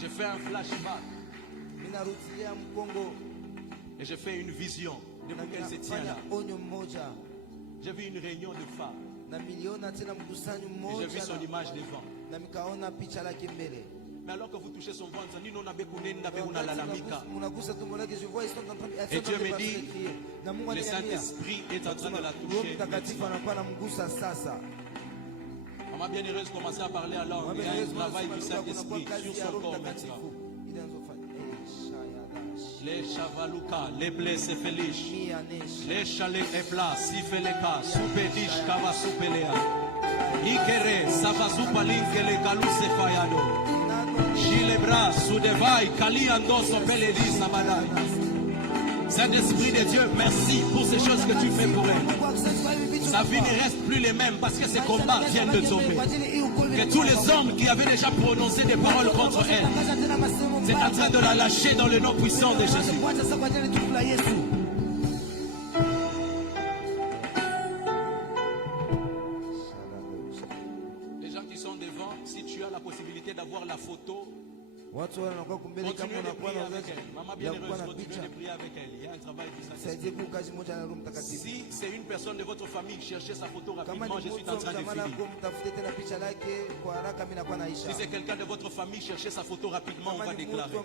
J'ai fait un flashback et j'ai fait une vision depuis qu'elle se tient là. J'ai vu une réunion de femmes et j'ai vu son image devant. Mais alors que vous touchez son ventre, et Dieu me dit, le Saint-Esprit est en train de la toucher. Maman bien-heureuse commence à parler à langue. Il y a un travail du Saint-Esprit sur son corps maintenant. Les chavalouka, les blessés féliches, les chalets et plats, si feleka, soupedish, kava soupelea, ikere, savasupa linkele kaluse fayado, chilebra, soudevai, kali ando sopeledi sabadai. Saint-Esprit de Dieu, merci pour ces choses que tu fais pour elle. Sa vie ne reste plus les mêmes parce que ces combats viennent de tomber. Que tous les hommes qui avaient déjà prononcé des paroles contre elle, c'est en train de la lâcher dans le nom puissant de Jésus. Les gens qui sont devant, si tu as la possibilité d'avoir la photo, continuez de prier avec elle. Maman bien-heureuse, continuez de prier avec elle. Il y a un travail du Saint-Esprit. Si c'est une personne de votre famille, cherchez sa photo rapidement, je suis en train de finir. Si c'est quelqu'un de votre famille, cherchez sa photo rapidement, on va déclarer.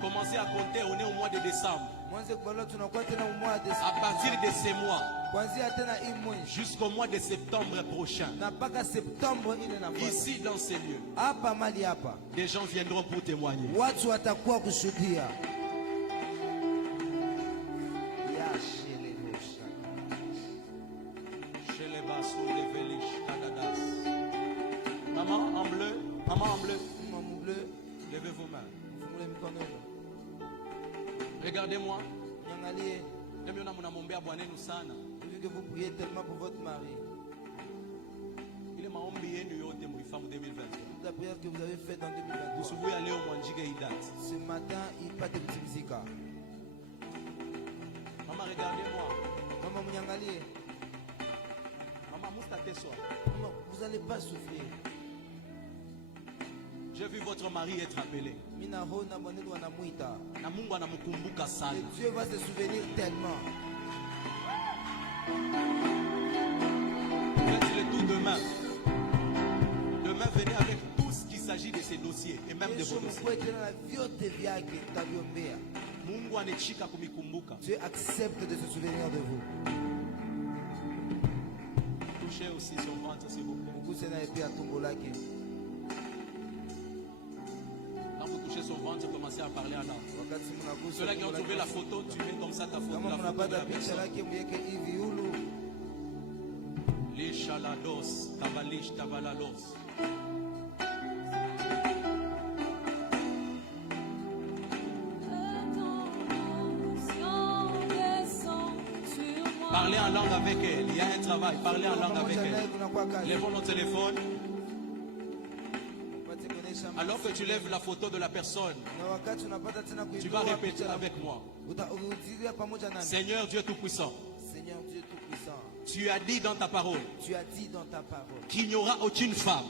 Commencez à compter, on est au mois de décembre. À partir de ces mois, jusqu'au mois de septembre prochain. Ici dans ces lieux, des gens viendront pour témoigner. Maman en bleu, levez vos mains. Regardez-moi. Vu que vous priez tellement pour votre mari, la prière que vous avez faite en 2023, ce matin, il part de Boutimzika. Maman, regardez-moi. Maman, maman, vous n'allez pas souffrir. J'ai vu votre mari être appelé. Et Dieu va se souvenir tellement. Faites-le tout demain. Demain, venez avec tout ce qui s'agit de ces dossiers et même de vos dossiers. Dieu accepte de se souvenir de vous. Touchez aussi son ventre, s'il vous plaît. Quand vous touchez son ventre, commencez à parler en langue. Ceux-là qui ont trouvé la photo, tu mets comme ça ta photo. La photo de la personne. Les chalados, tabalish, tabalalos. Parlez en langue avec elle. Il y a un travail. Parlez en langue avec elle. Lèvons nos téléphones. Alors que tu lèves la photo de la personne, tu vas répéter avec moi. Seigneur Dieu Tout-Puissant, tu as dit dans ta parole qu'il n'y aura aucune femme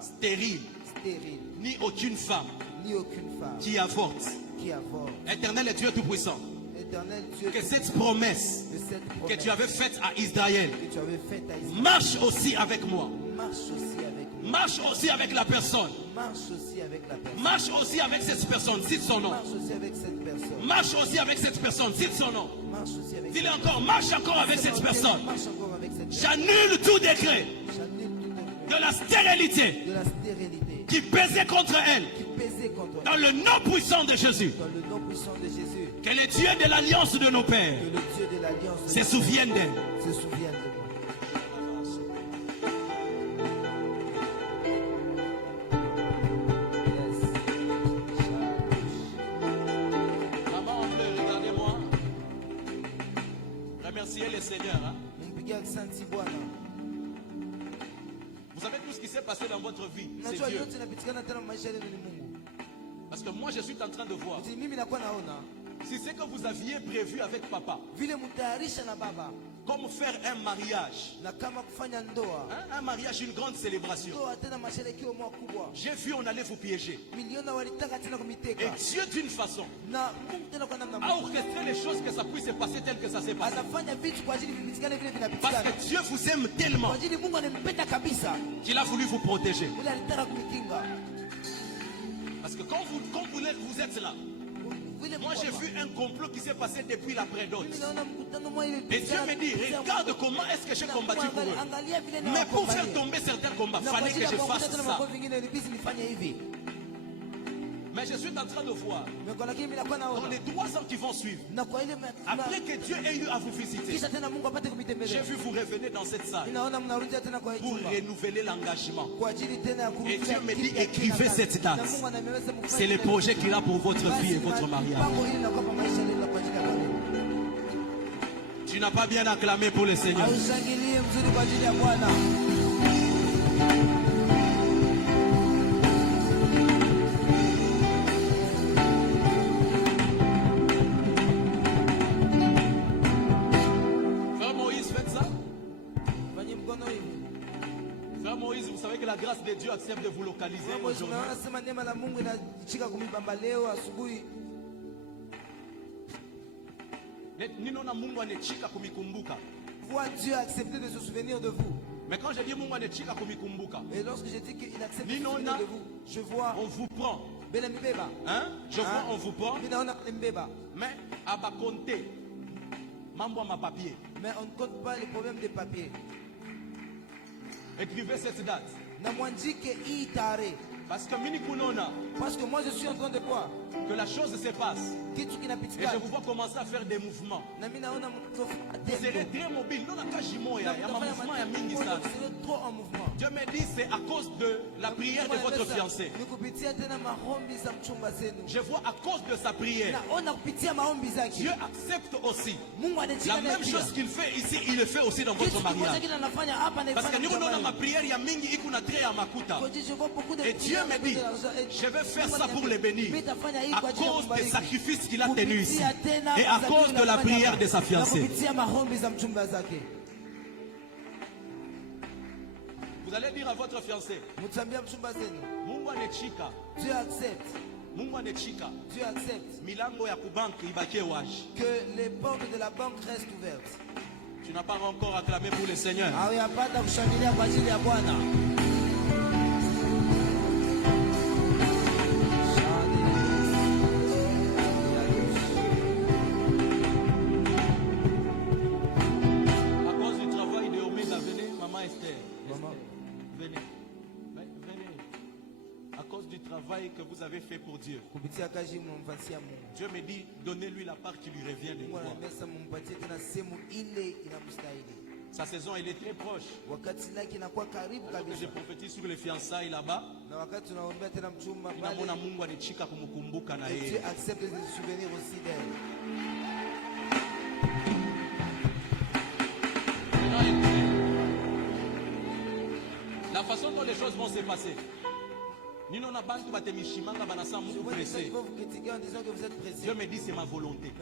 stérile, ni aucune femme qui avorte. Éternel et Dieu Tout-Puissant, que cette promesse que tu avais faite à Israël marche aussi avec moi. Marche aussi avec la personne. Marche aussi avec cette personne. Cite son nom. Marche aussi avec cette personne. Cite son nom. Dis-le encore. Marche encore avec cette personne. J'annule tout décret de la stérilité qui pesait contre elle. Dans le nom puissant de Jésus. Que le Dieu de l'alliance de nos pères se souvienne d'elle. Remerciez le Seigneur. Hein? Vous savez tout ce qui s'est passé dans votre vie. C'est Dieu. Parce que moi je suis en train de voir. Si c'est que vous aviez prévu avec papa, comme faire un mariage, un mariage, une grande célébration, j'ai vu on allait vous piéger. Et Dieu d'une façon a orchestré les choses que ça puisse se passer tel que ça s'est passé. Parce que Dieu vous aime tellement qu'il a voulu vous protéger. Parce que quand vous êtes là, moi j'ai vu un complot qui s'est passé depuis l'après-dot. Et Dieu me dit, regarde comment est-ce que j'ai combattu pour eux. Mais pour faire tomber certains combats, il fallait que je fasse ça. Mais je suis en train de voir, dans les 3 ans qui vont suivre, après que Dieu ait eu à vous visiter, j'ai vu vous revenir dans cette salle pour renouveler l'engagement. Et Dieu me dit, écrivez cette date. C'est le projet qu'il a pour votre vie et votre mariage. Tu n'as pas bien acclamé pour le Seigneur. Frère Moïse, vous savez que la grâce de Dieu accepte de vous localiser aujourd'hui. Dieu a accepté de se souvenir de vous. Mais quand je dis Mungu anechika kumikumbuka, et lorsque je dis qu'il accepte de se souvenir de vous, je vois, on vous prend. Hein? Je vois, on vous prend. Mais à Bakonte, mambo ma papier. Mais on ne compte pas les problèmes de papier. Écrivez cette date. Parce que moi je suis en train de quoi? Que la chose se passe. Et je vous vois commencer à faire des mouvements. Vous serez très mobile. Dieu me dit c'est à cause de la prière de votre fiancé. Je vois à cause de sa prière. Dieu accepte aussi. La même chose qu'il fait ici, il le fait aussi dans votre mariage. Parce que nous avons ma prière, il y a mingi ikuna très à makuta. Et Dieu me dit, je vais faire ça pour les bénir. À cause des sacrifices qu'il a tenus ici. Et à cause de la prière de sa fiancée. Vous allez dire à votre fiancé, Dieu accepte. Dieu accepte que les portes de la banque restent ouvertes. Tu n'as pas encore acclamé pour le Seigneur. Que vous avez fait pour Dieu. Dieu me dit, donnez-lui la part qui lui revient de pouvoir. Sa saison elle est très proche. Je prophétise sur les fiançailles là-bas. Dieu accepte de se souvenir aussi d'elle. La façon dont les choses vont se passer. Je vois que vous critiquez en disant que vous êtes pressé. Dieu me dit c'est ma volonté.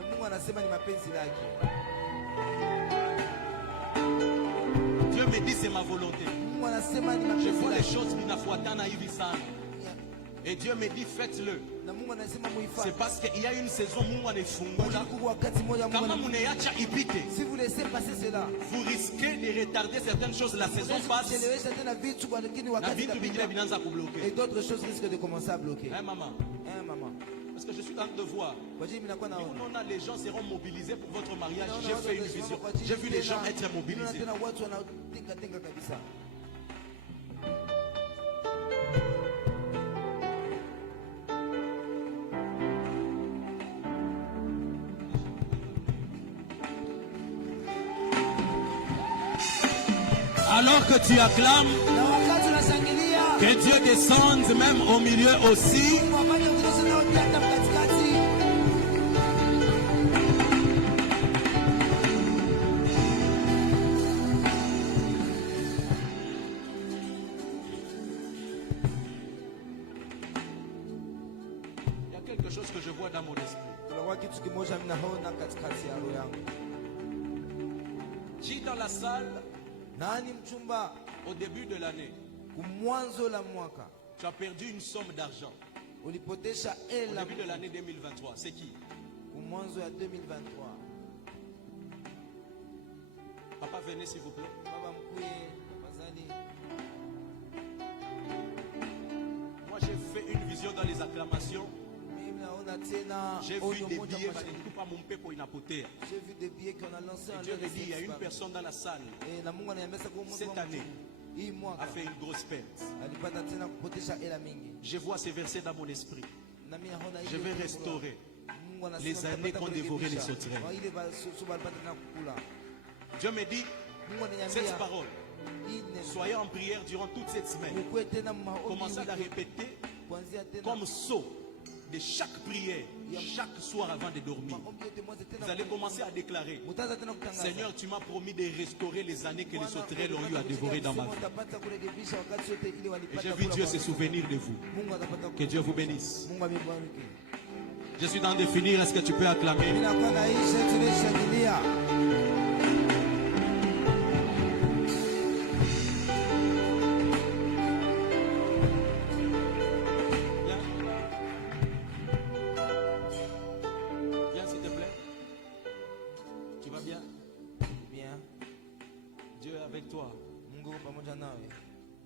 Dieu me dit c'est ma volonté. Je vois les choses qui n'a pas tant. Et Dieu me dit faites-le. C'est parce qu'il y a une saison où on est fondé. Si vous laissez passer cela, vous risquez de retarder certaines choses. La saison passe. Et d'autres choses risquent de commencer à bloquer. Hein, maman? Maman. Parce que je suis en train de voir. Les gens seront mobilisés pour votre mariage. J'ai fait une vision. J'ai vu les gens être mobilisés. Alors que tu acclames, que Dieu descende même au milieu aussi. Il y a quelque chose que je vois dans mon esprit. Qui dans la salle, au début de l'année, tu as perdu une somme d'argent. Au début de l'année 2023, c'est qui? Papa, venez s'il vous plaît. Moi j'ai fait une vision dans les acclamations. J'ai vu des billets, j'ai vu des billets qu'on a lancés. Dieu me dit, il y a une personne dans la salle cette année a fait une grosse perte. Je vois ces versets dans mon esprit. Je vais restaurer les années qu'ont dévoré les sauterelles. Dieu me dit cette parole. Soyez en prière durant toute cette semaine. Commencez à la répéter comme sceau de chaque prière, chaque soir avant de dormir. Vous allez commencer à déclarer: Seigneur, tu m'as promis de restaurer les années que les sauterelles ont eu à dévorer dans ma vie. Et j'ai vu Dieu se souvenir de vous. Que Dieu vous bénisse. Je suis dans de finir. Est-ce que tu peux acclamer?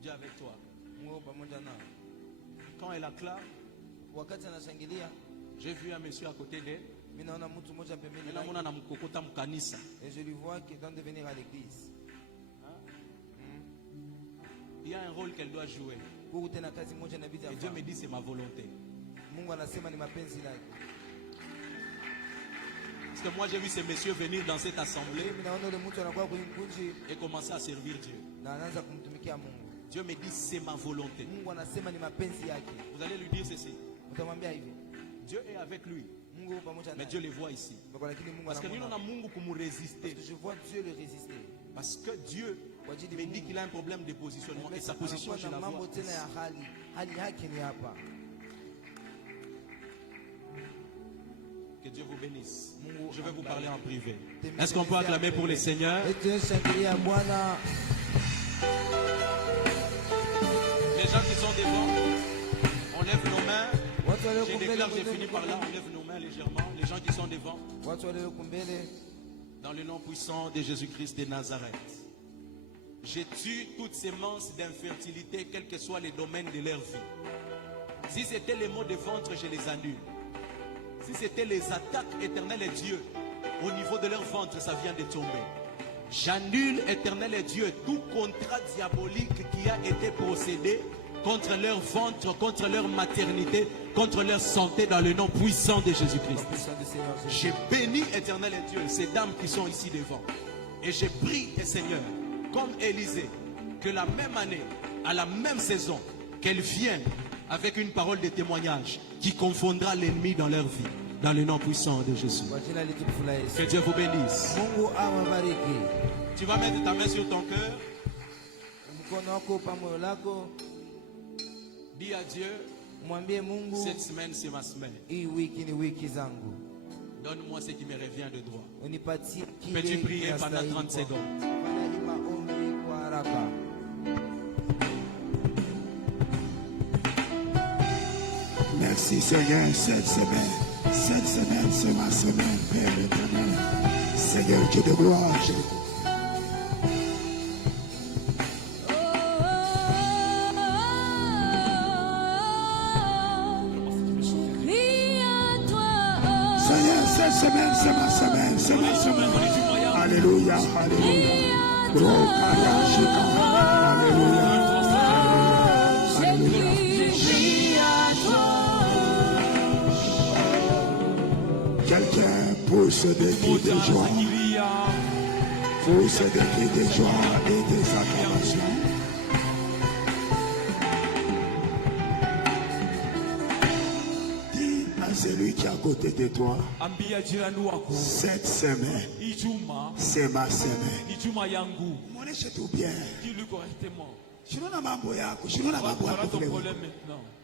Dieu avec toi. Quand elle acclame, j'ai vu un monsieur à côté d'elle. Et je lui vois qu'il est en train de venir à l'église. Il y a un rôle qu'elle doit jouer. Et Dieu me dit c'est ma volonté. Parce que moi j'ai vu ces messieurs venir dans cette assemblée et commencer à servir Dieu. Dieu me dit c'est ma volonté. Vous allez lui dire ceci. Dieu est avec lui. Mais Dieu les voit ici. Parce que nous on a Mungu pour nous résister. Je vois Dieu le résister. Parce que Dieu me dit qu'il a un problème de positionnement. Et sa position je la vois. Que Dieu vous bénisse. Je vais vous parler en privé. Est-ce qu'on peut acclamer pour les seigneurs? Les gens qui sont devant, on lève nos mains. Je déclare, j'ai fini par là, on lève nos mains légèrement. Les gens qui sont devant, dans le nom puissant de Jésus-Christ de Nazareth, je tue toute sémence d'infertilité, quels que soient les domaines de leur vie. Si c'était les maux de ventre, je les annule. Si c'était les attaques éternelles et Dieu, au niveau de leur ventre, ça vient de tomber. J'annule, éternel et Dieu, tout contrat diabolique qui a été procédé contre leur ventre, contre leur maternité, contre leur santé, dans le nom puissant de Jésus-Christ. J'ai béni, éternel et Dieu, ces dames qui sont ici devant. Et j'ai prie, Seigneur, comme Élisée, que la même année, à la même saison, qu'elle vienne avec une parole de témoignage qui confondra l'ennemi dans leur vie. Dans le nom puissant de Jésus. Que Dieu vous bénisse. Tu vas mettre ta main sur ton cœur. Dis à Dieu, cette semaine c'est ma semaine. Donne-moi ce qui me revient de droit. Peux-tu prier pendant 30 secondes? Merci Seigneur, cette semaine c'est ma semaine, Père éternel. Seigneur Dieu de gloire, je Seigneur, cette semaine c'est ma semaine, c'est ma semaine. Alléluia, alléluia. Alléluia. Quelqu'un pousse des cris de joie, pousse des cris de joie et des acclamations. Dis à celui qui est à côté de toi, cette semaine, c'est ma semaine. Mon tout bien. Je ne sais pas.